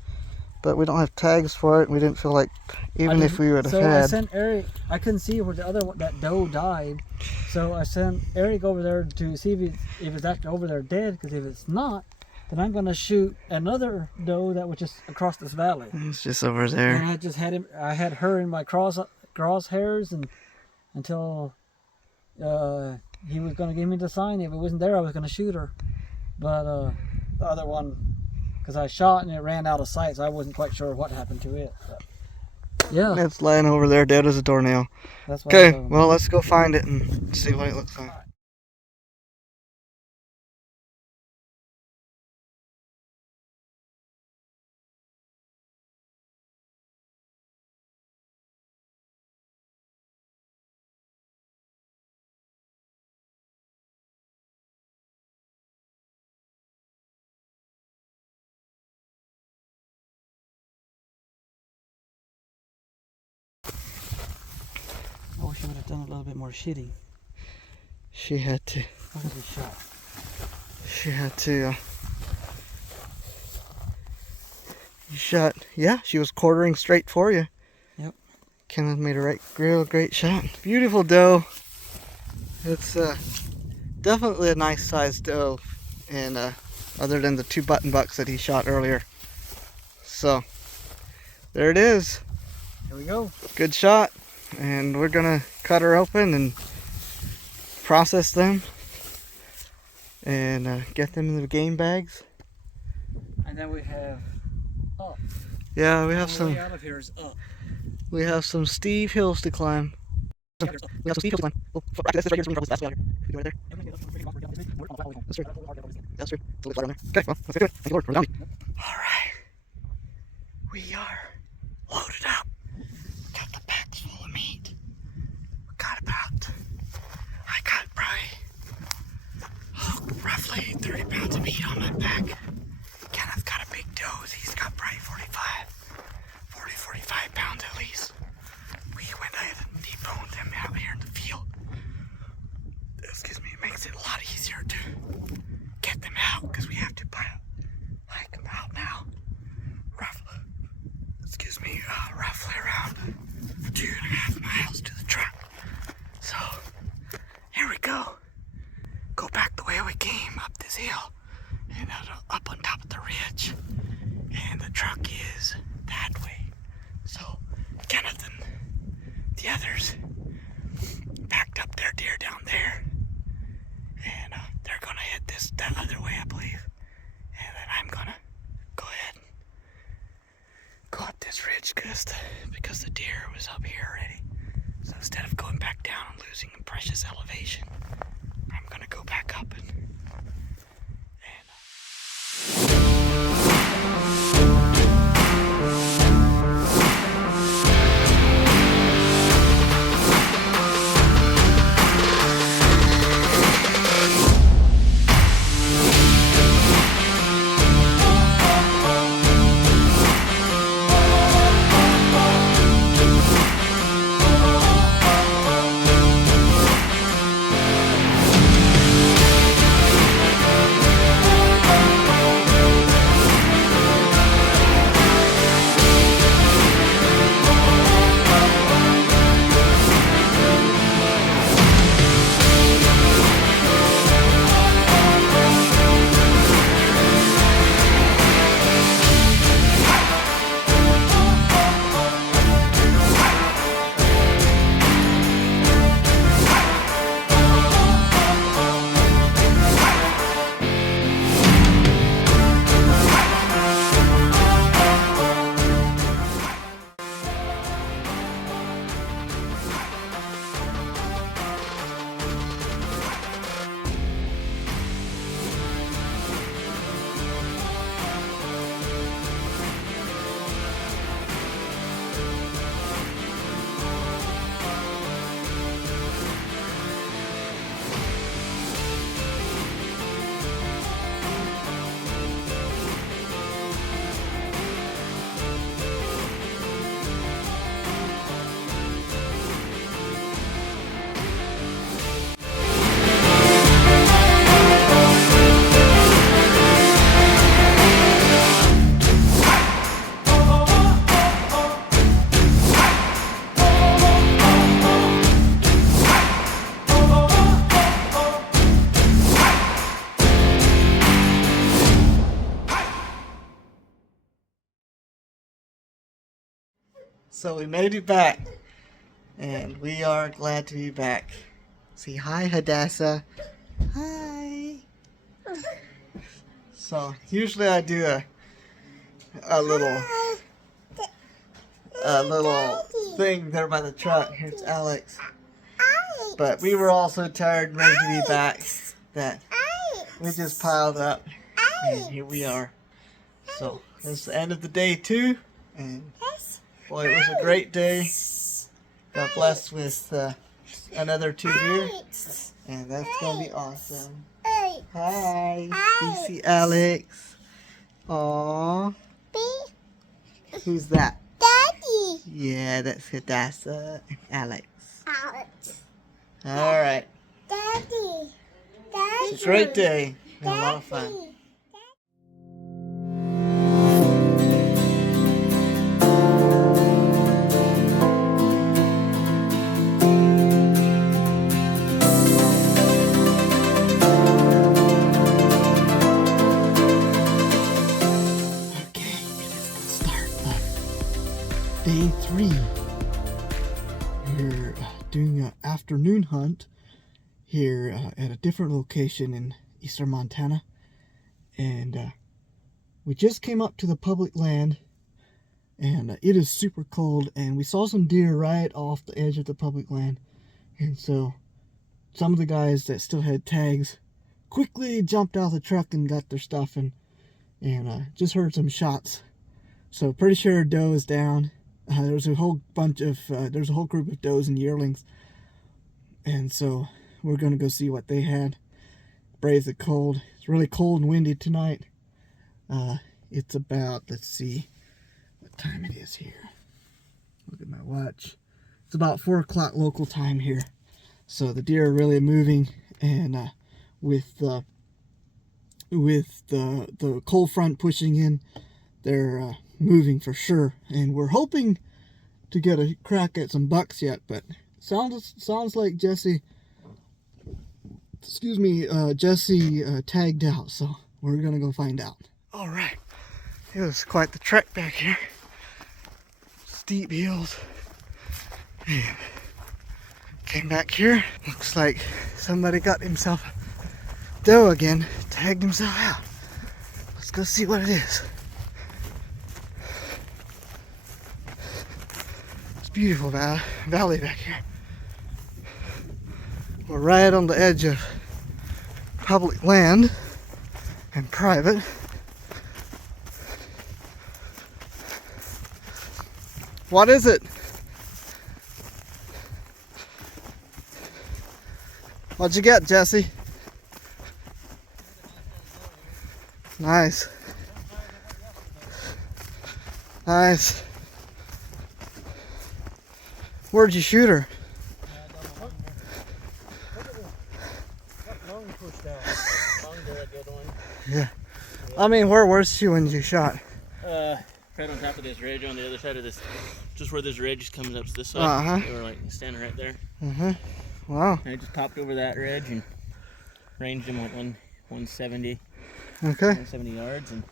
but we don't have tags for it. And we didn't feel like even if we would have So I had. sent Eric. I couldn't see where the other one, that doe died. So I sent Eric over there to see if it's actually over there dead. Because if it's not, then I'm gonna shoot another doe that was just across this valley. It's just over And there. I just had him. I had her in my crosshairs and until he was gonna give me the sign. If it wasn't there, I was gonna shoot her. But the other one, because I shot and it ran out of sight, so I wasn't quite sure what happened to it. But yeah, It's laying over there, dead as a doornail. that's what I Okay, thought. well let's go find it and see what it looks like. I wish I would have done a little bit more shitting. She had to. Look at this shot. She had to. You shot. Yeah, she was quartering straight for you. Yep. Kenneth made a real great shot. Beautiful doe. It's definitely a nice sized doe, and other than the 2 button bucks that he shot earlier. So there it is. Here we go. Good shot, and we're gonna cut her open and process them and get them in the game bags. And then we have up. Yeah, we have The some. way out of here is up. We have some steep hills to climb. We have some steep hills to climb. Oh, this is right here. So we can probably pass right there. That's true. That's true. It's a little flat on there. Okay, well, let's get to it. Thank you, Lord. We're down. All right. We are loaded up. Got the bags full. 2.5 miles to the truck. So, here we go. Go back the way we came, up this hill, and up on top of the ridge. And the truck is that way. So, Kenneth and the others packed up their deer down there. And they're gonna hit that other way, I believe. And then I'm gonna go ahead and go up this ridge because the deer was up here already. So instead of going back down and losing precious elevation, I'm gonna go back up and so we made it back, and we are glad to be back. Say hi, Hadassah. Hi. So usually I do a little thing there by the truck. Here's Alex. But we were all so tired and ready to be back that we just piled up, and here we are. So it's the end of the day too, and boy, it was a great day. Got blessed with another 2 deer, and that's gonna be awesome. Hi, you see Alex? Aww. Who's that? Daddy. Yeah, that's Hadassah and Alex. Alex. All right. Daddy. Daddy. It's a great day. We had a lot of fun. Day 3. We're doing an afternoon hunt here at a different location in eastern Montana, and we just came up to the public land, and it is super cold, and we saw some deer right off the edge of the public land, and so some of the guys that still had tags quickly jumped out of the truck and got their stuff, and just heard some shots. So pretty sure a doe is down. There's a whole group of does and yearlings, and so we're gonna go see what they had. Brave the cold. It's really cold and windy tonight. It's about, let's see what time it is here. Look at my watch. It's about 4 o'clock local time here. So the deer are really moving, and with the cold front pushing in, they're moving for sure, and we're hoping to get a crack at some bucks yet, but sounds like Jesse. Excuse me, Jesse tagged out, so we're gonna go find out. All right, it was quite the trek back here. Steep hills. And came back here. Looks like somebody got himself a doe again. Tagged himself out. Let's go see what it is. It's beautiful valley back here. We're right on the edge of public land and private. What is it? What'd you get, Jesse? Nice. Nice. Where'd you shoot her? Yeah. I mean, where was she when you shot? Right on top of this ridge on the other side of this, just where this ridge comes up this way. They were like standing right there. Wow. And I just popped over that ridge and ranged him like 170. Okay. 170 yards and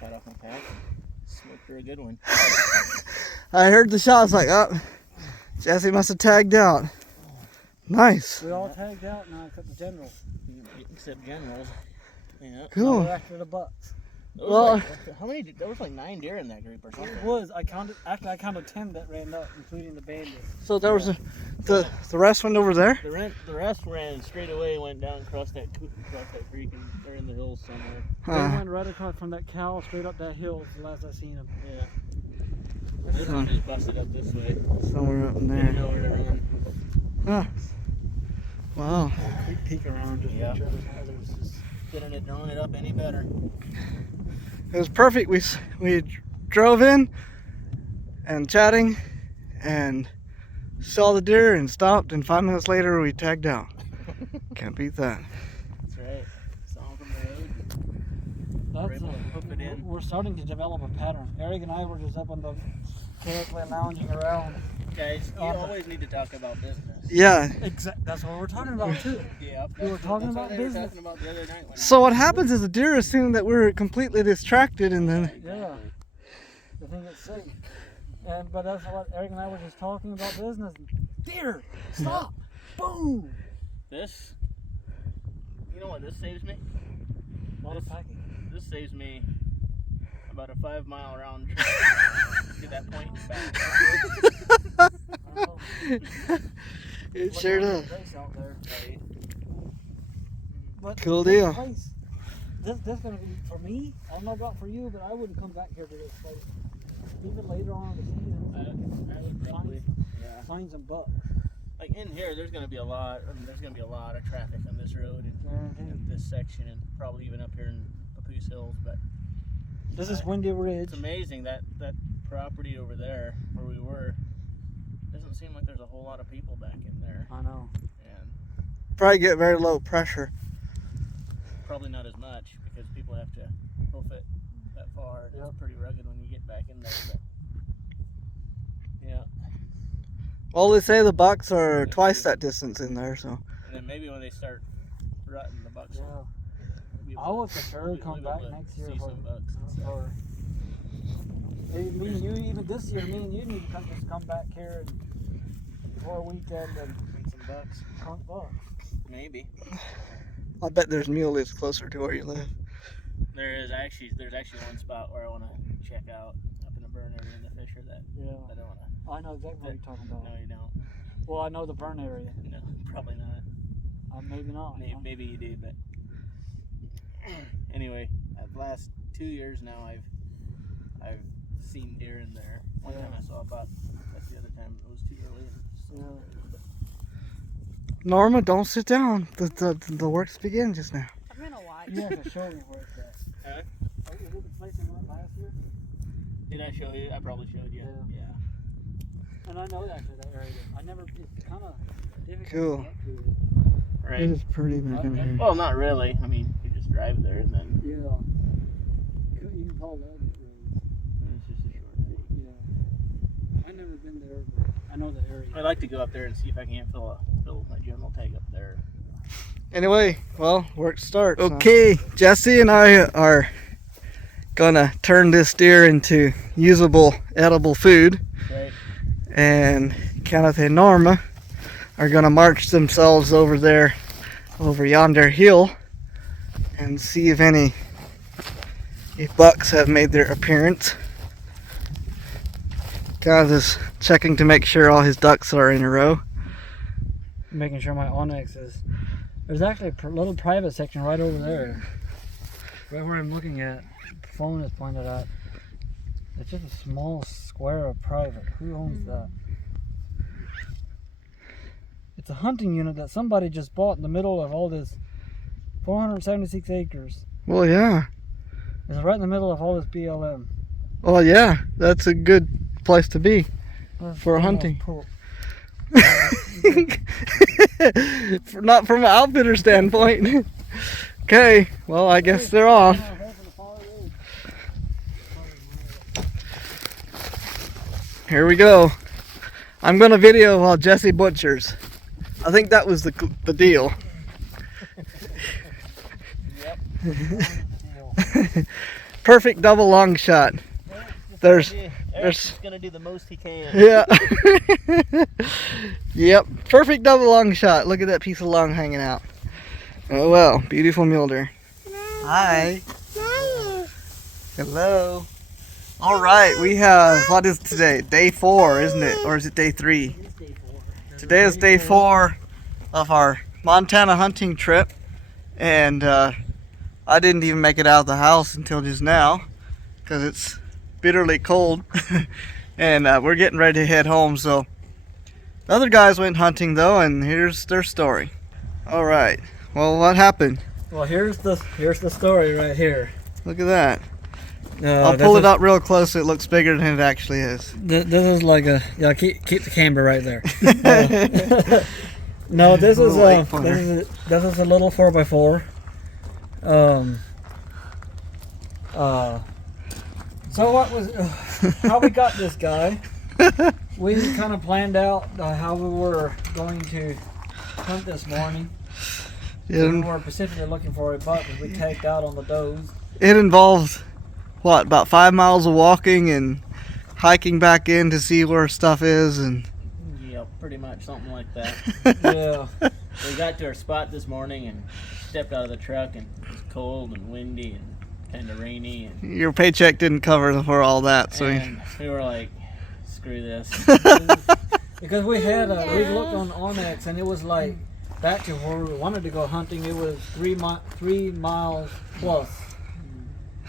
shot off my pack and smoked her a good one. I heard the shot. I was like, oh, Jesse must have tagged out. Nice. We all tagged out now except the general. Except generals. Yeah. Cool. Now we're after the bucks. Well, How many? There was like 9 deer in that group or something. It was. I counted 10 that ran up, including the bandit. so there was the rest went over there. The rest ran straight away, went down across that creek, and they're in the hills somewhere. They went right across from that cow straight up that hill. The last I seen them. Yeah. This one just busted up this way. Somewhere up in Didn't there. know where to run. Huh. Wow. Peek around just Yeah. make sure there's nothing. Couldn't have drawn it up any better. It was perfect. We drove in and chatting and saw the deer and stopped, and 5 minutes later we tagged out. Can't beat that. That's right. Saw him from the road. We're able to hook it in. We're starting to develop a pattern. Eric and I were just up on the carefully lounging around. Guys, you always need to talk about business. Yeah. That's what we're talking about too. Yeah. We were talking about That's what business. they were talking about the other night. So what happens is the deer assume that we're completely distracted, and then Yeah. I think it's safe. But that's what Eric and I were just talking about business. Deer, stop! Boom! This, you know what this saves me? A lot of packing. This saves me about a 5-mile round trip to that point and back. it sure does. Out there. Right. But Cool this deal. place, this gonna be for me. I don't know about for you, but I wouldn't come back here to this place. Even later on in the season, I would probably, yeah. find some bucks. Like in here, there's gonna be a lot. There's gonna be a lot of traffic on this road and this section, and probably even up here in Papoose Hills. But this is Windy Ridge. it's amazing that property over there where we were doesn't seem like there's a whole lot of people back in there. I know. And Probably get very low pressure. probably not as much because people have to hoof it that far. Yep. It's pretty rugged when you get back in there. But yeah. Well, they say the bucks are twice that distance in there, so. And then maybe when they start rutting, the bucks. Yeah. will be I able would to- for sure we'll be come able back to next year see for, some bucks and stuff. or maybe me and you, even this year, me and you need to come back here and for a weekend and And some bucks. hunt bucks. Maybe. I bet there's Mule is closer to where you live. There's actually one spot where I want to check out up in the burn area in the Fisher that Yeah. I don't want to. I know exactly what you're talking about. No, you don't. Well, I know the burn area. No, probably not. Maybe not. Maybe, huh? maybe you do, but anyway, the last 2 years now, I've seen deer in there. One time I saw a buck. That's the other time it was too early. Yeah. Norma, don't sit down. The works begin just now. I'm gonna watch. You have to show me where it's at. Huh? Oh, is it the place I went last year? Did I show you? I probably showed you. Yeah. And I know that area. I never. It's kind of difficult. Cool. To get to it. Right. It is pretty back in here. Well, not really. I mean, you just drive there and then Yeah. You can call that a road. it's just a short thing. Yeah. I've never been there, but I know the area. I'd like to go up there and see if I can't fill my general tank up there. Anyway, well, work starts. Okay, Jesse and I are gonna turn this deer into usable, edible food. Right. And Kenneth and Norma are gonna march themselves over there, over yonder hill, and see if bucks have made their appearance. Kenneth is checking to make sure all his ducks are in a row. Making sure my onyx is. There's actually a little private section right over there. Right where I'm looking at. The phone is pointed at. It's just a small square of private. Who owns that? It's a hunting unit that somebody just bought in the middle of all this 476 acres. Well, yeah. It's right in the middle of all this BLM. Oh, yeah. That's a good place to be for hunting. Not from an outfitter standpoint. Okay, well, I guess they're off. Here we go. I'm gonna video while Jesse butchers. I think that was the deal. Perfect double long shot. Eric's gonna do the most he can. Yeah. Yep. Perfect double long shot. Look at that piece of lung hanging out. Oh well, beautiful mule deer. Hi. Hello. All right, we have, what is today? Day 4, isn't it? Or is it day 3? It's day 4. Today is day 4 of our Montana hunting trip, and I didn't even make it out of the house until just now because it's bitterly cold. And we're getting ready to head home. So the other guys went hunting though, and here's their story. All right, well, what happened? Well, here's the story right here. Look at that. I'll pull it up real close so it looks bigger than it actually is. This is like a, yeah, keep the camera right there. No, this is a little 4x4. So what was how we got this guy? We kind of planned out how we were going to hunt this morning. Yeah. We were specifically looking for a buck because we tagged out on the does. It involved what, about 5 miles of walking and hiking back in to see where stuff is, and Yep, pretty much something like that. Yeah. We got to our spot this morning and stepped out of the truck, and it was cold and windy and kind of rainy, and your paycheck didn't cover for all that, so we were like, screw this. Because we had we looked on Onyx and it was like back to where we wanted to go hunting. It was 3 miles plus,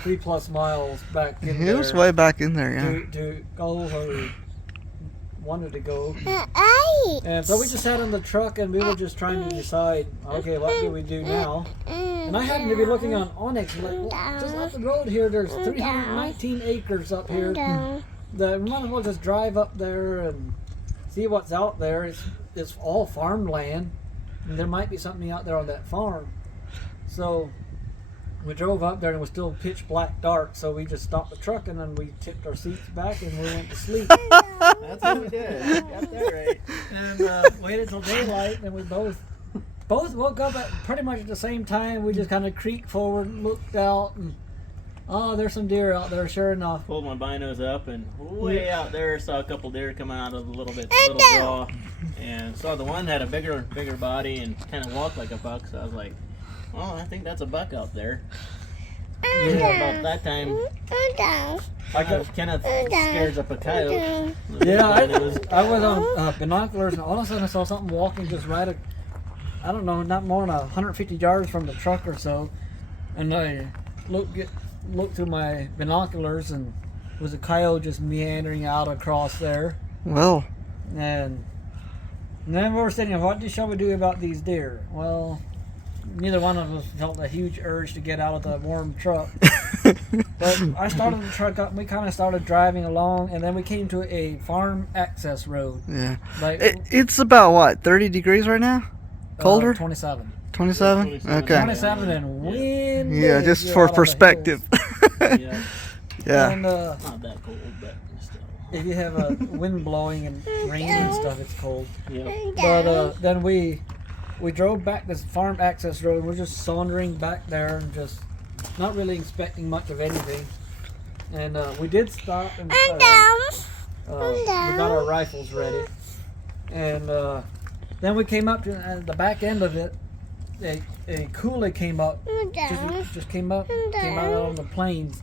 3+ miles back in there. It was way back in there, yeah. To go where we wanted to go. And so we just sat in the truck and we were just trying to decide, okay, what do we do now? And I happened to be looking on Onyx, like, well, just up the road here, there's 319 acres up here. We might as well just drive up there and see what's out there. It's all farmland, and there might be something out there on that farm. So we drove up there and it was still pitch black dark, so we just stopped the truck and then we tipped our seats back and we went to sleep. That's what we did. Got that right. And waited till daylight, and we both woke up at pretty much at the same time. We just kind of creaked forward and looked out, and there's some deer out there, sure enough. Pulled my binos up, and way out there saw a couple deer come out of a little draw, and saw the one had a bigger body and kind of walked like a buck. So I was like, "Oh, I think that's a buck out there." Yeah, about that time, Kenneth scares up a coyote. Yeah, I was on binoculars, and all of a sudden I saw something walking just right, I don't know, not more than 150 yards from the truck or so, and I looked through my binoculars, and there was a coyote just meandering out across there. Well, and then we were thinking, what shall we do about these deer? Well, neither one of us felt a huge urge to get out of the warm truck. But I started the truck up, and we kind of started driving along, and then we came to a farm access road. yeah. Like It's about what, 30 degrees right now? Colder? 27. 27? Okay. 27 and wind. Yeah, just for perspective. Yeah. Yeah. And, Not that cold, but still. if you have a wind blowing and rain and stuff, it's cold. Yep. But then we drove back this farm access road. We're just sauntering back there and just not really expecting much of anything. And we did stop and we got our rifles ready. And then we came up to the back end of it. A coulee came up, just came out on the plains,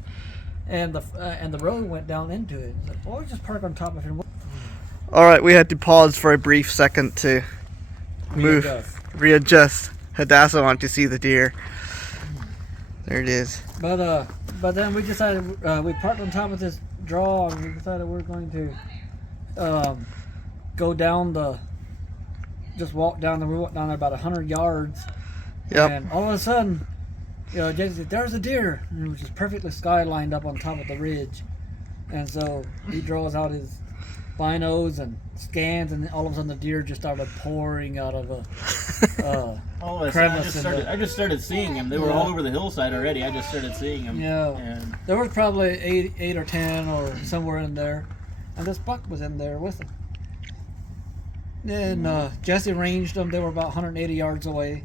and the road went down into it. It's like, oh, we just park on top of it. All right, we had to pause for a brief second to readjust. Hadassah wanted to see the deer. There it is. But then we decided we parked on top of this draw, and we decided we were going to go down just walk down the road down there about 100 yards. Yep. And all of a sudden, Jason said, "There's a deer," and it was just perfectly skylined up on top of the ridge. And so he draws out his binos and scans, and all of a sudden the deer just started pouring out of a crevice. I just started seeing them. They were all over the hillside already. I just started seeing them. Yeah. And There was probably eight or 10 or somewhere in there, and this buck was in there with him. And Jesse ranged them. They were about 180 yards away.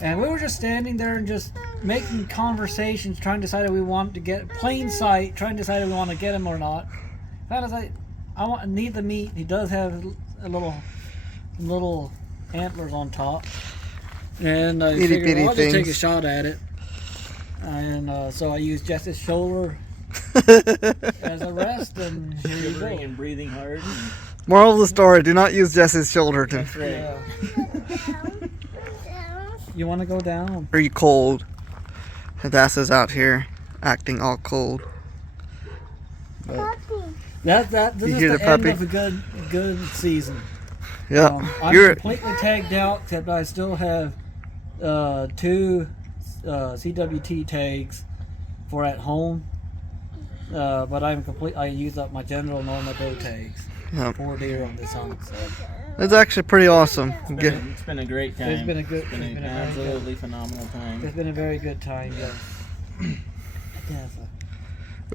And we were just standing there and just making conversations, trying to decide if we wanted to get plain sight, trying to decide if we want to get him or not. Found out I need the meat. He does have a little antlers on top, and I figured I'll just take a shot at it. And so I used Jesse's shoulder as a rest, and here you go. and breathing hard. Moral of the story: do not use Jesse's shoulder to. That's right. Yeah. You want to go down? Are you cold? Hadassah's out here acting all cold. But this You is hear the the end puppy? of a good season. Yeah, I'm you're completely tagged out, except I still have 2 CWT tags for at home. But I used up my general normal doe tags. Yep. 4 deer on this hunt. So. It's actually pretty awesome. It's been a great time. It's been an absolutely phenomenal time. It's been a very good time, yes.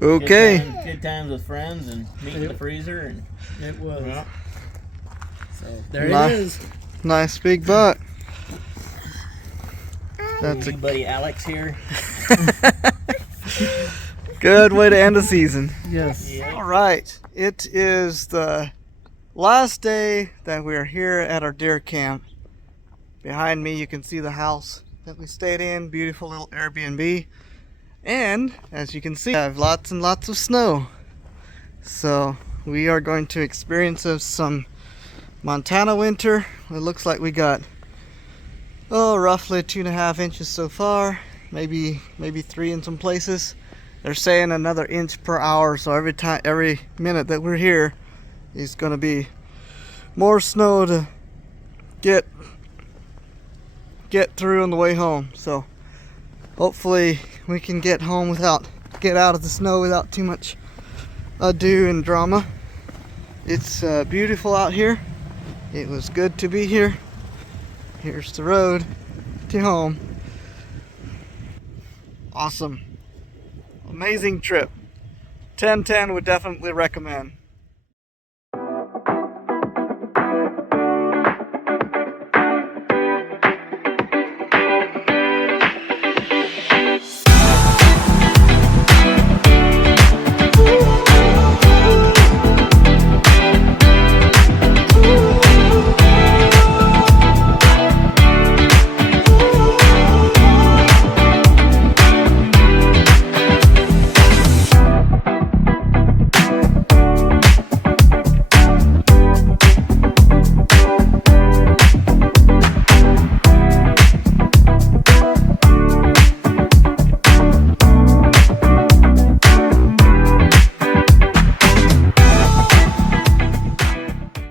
Okay. Good times with friends and meat in the freezer. And It was. yeah. So there Nice. it is. Nice big buck. That's a Big buddy Alex here. good way to end the season. Yes. Yeah. All right. It is the last day that we're here at our deer camp. Behind me you can see the house that we stayed in. Beautiful little Airbnb. And as you can see, I have lots and lots of snow. So we are going to experience some Montana winter. It looks like we got roughly 2.5 inches so far. Maybe 3 in some places. They're saying another inch per hour, so every minute that we're here is going to be more snow to get through on the way home. So hopefully we can get out of the snow without too much ado and drama. It's beautiful out here. It was good to be here. Here's the road to home. Awesome. Amazing trip. 10/10 would definitely recommend.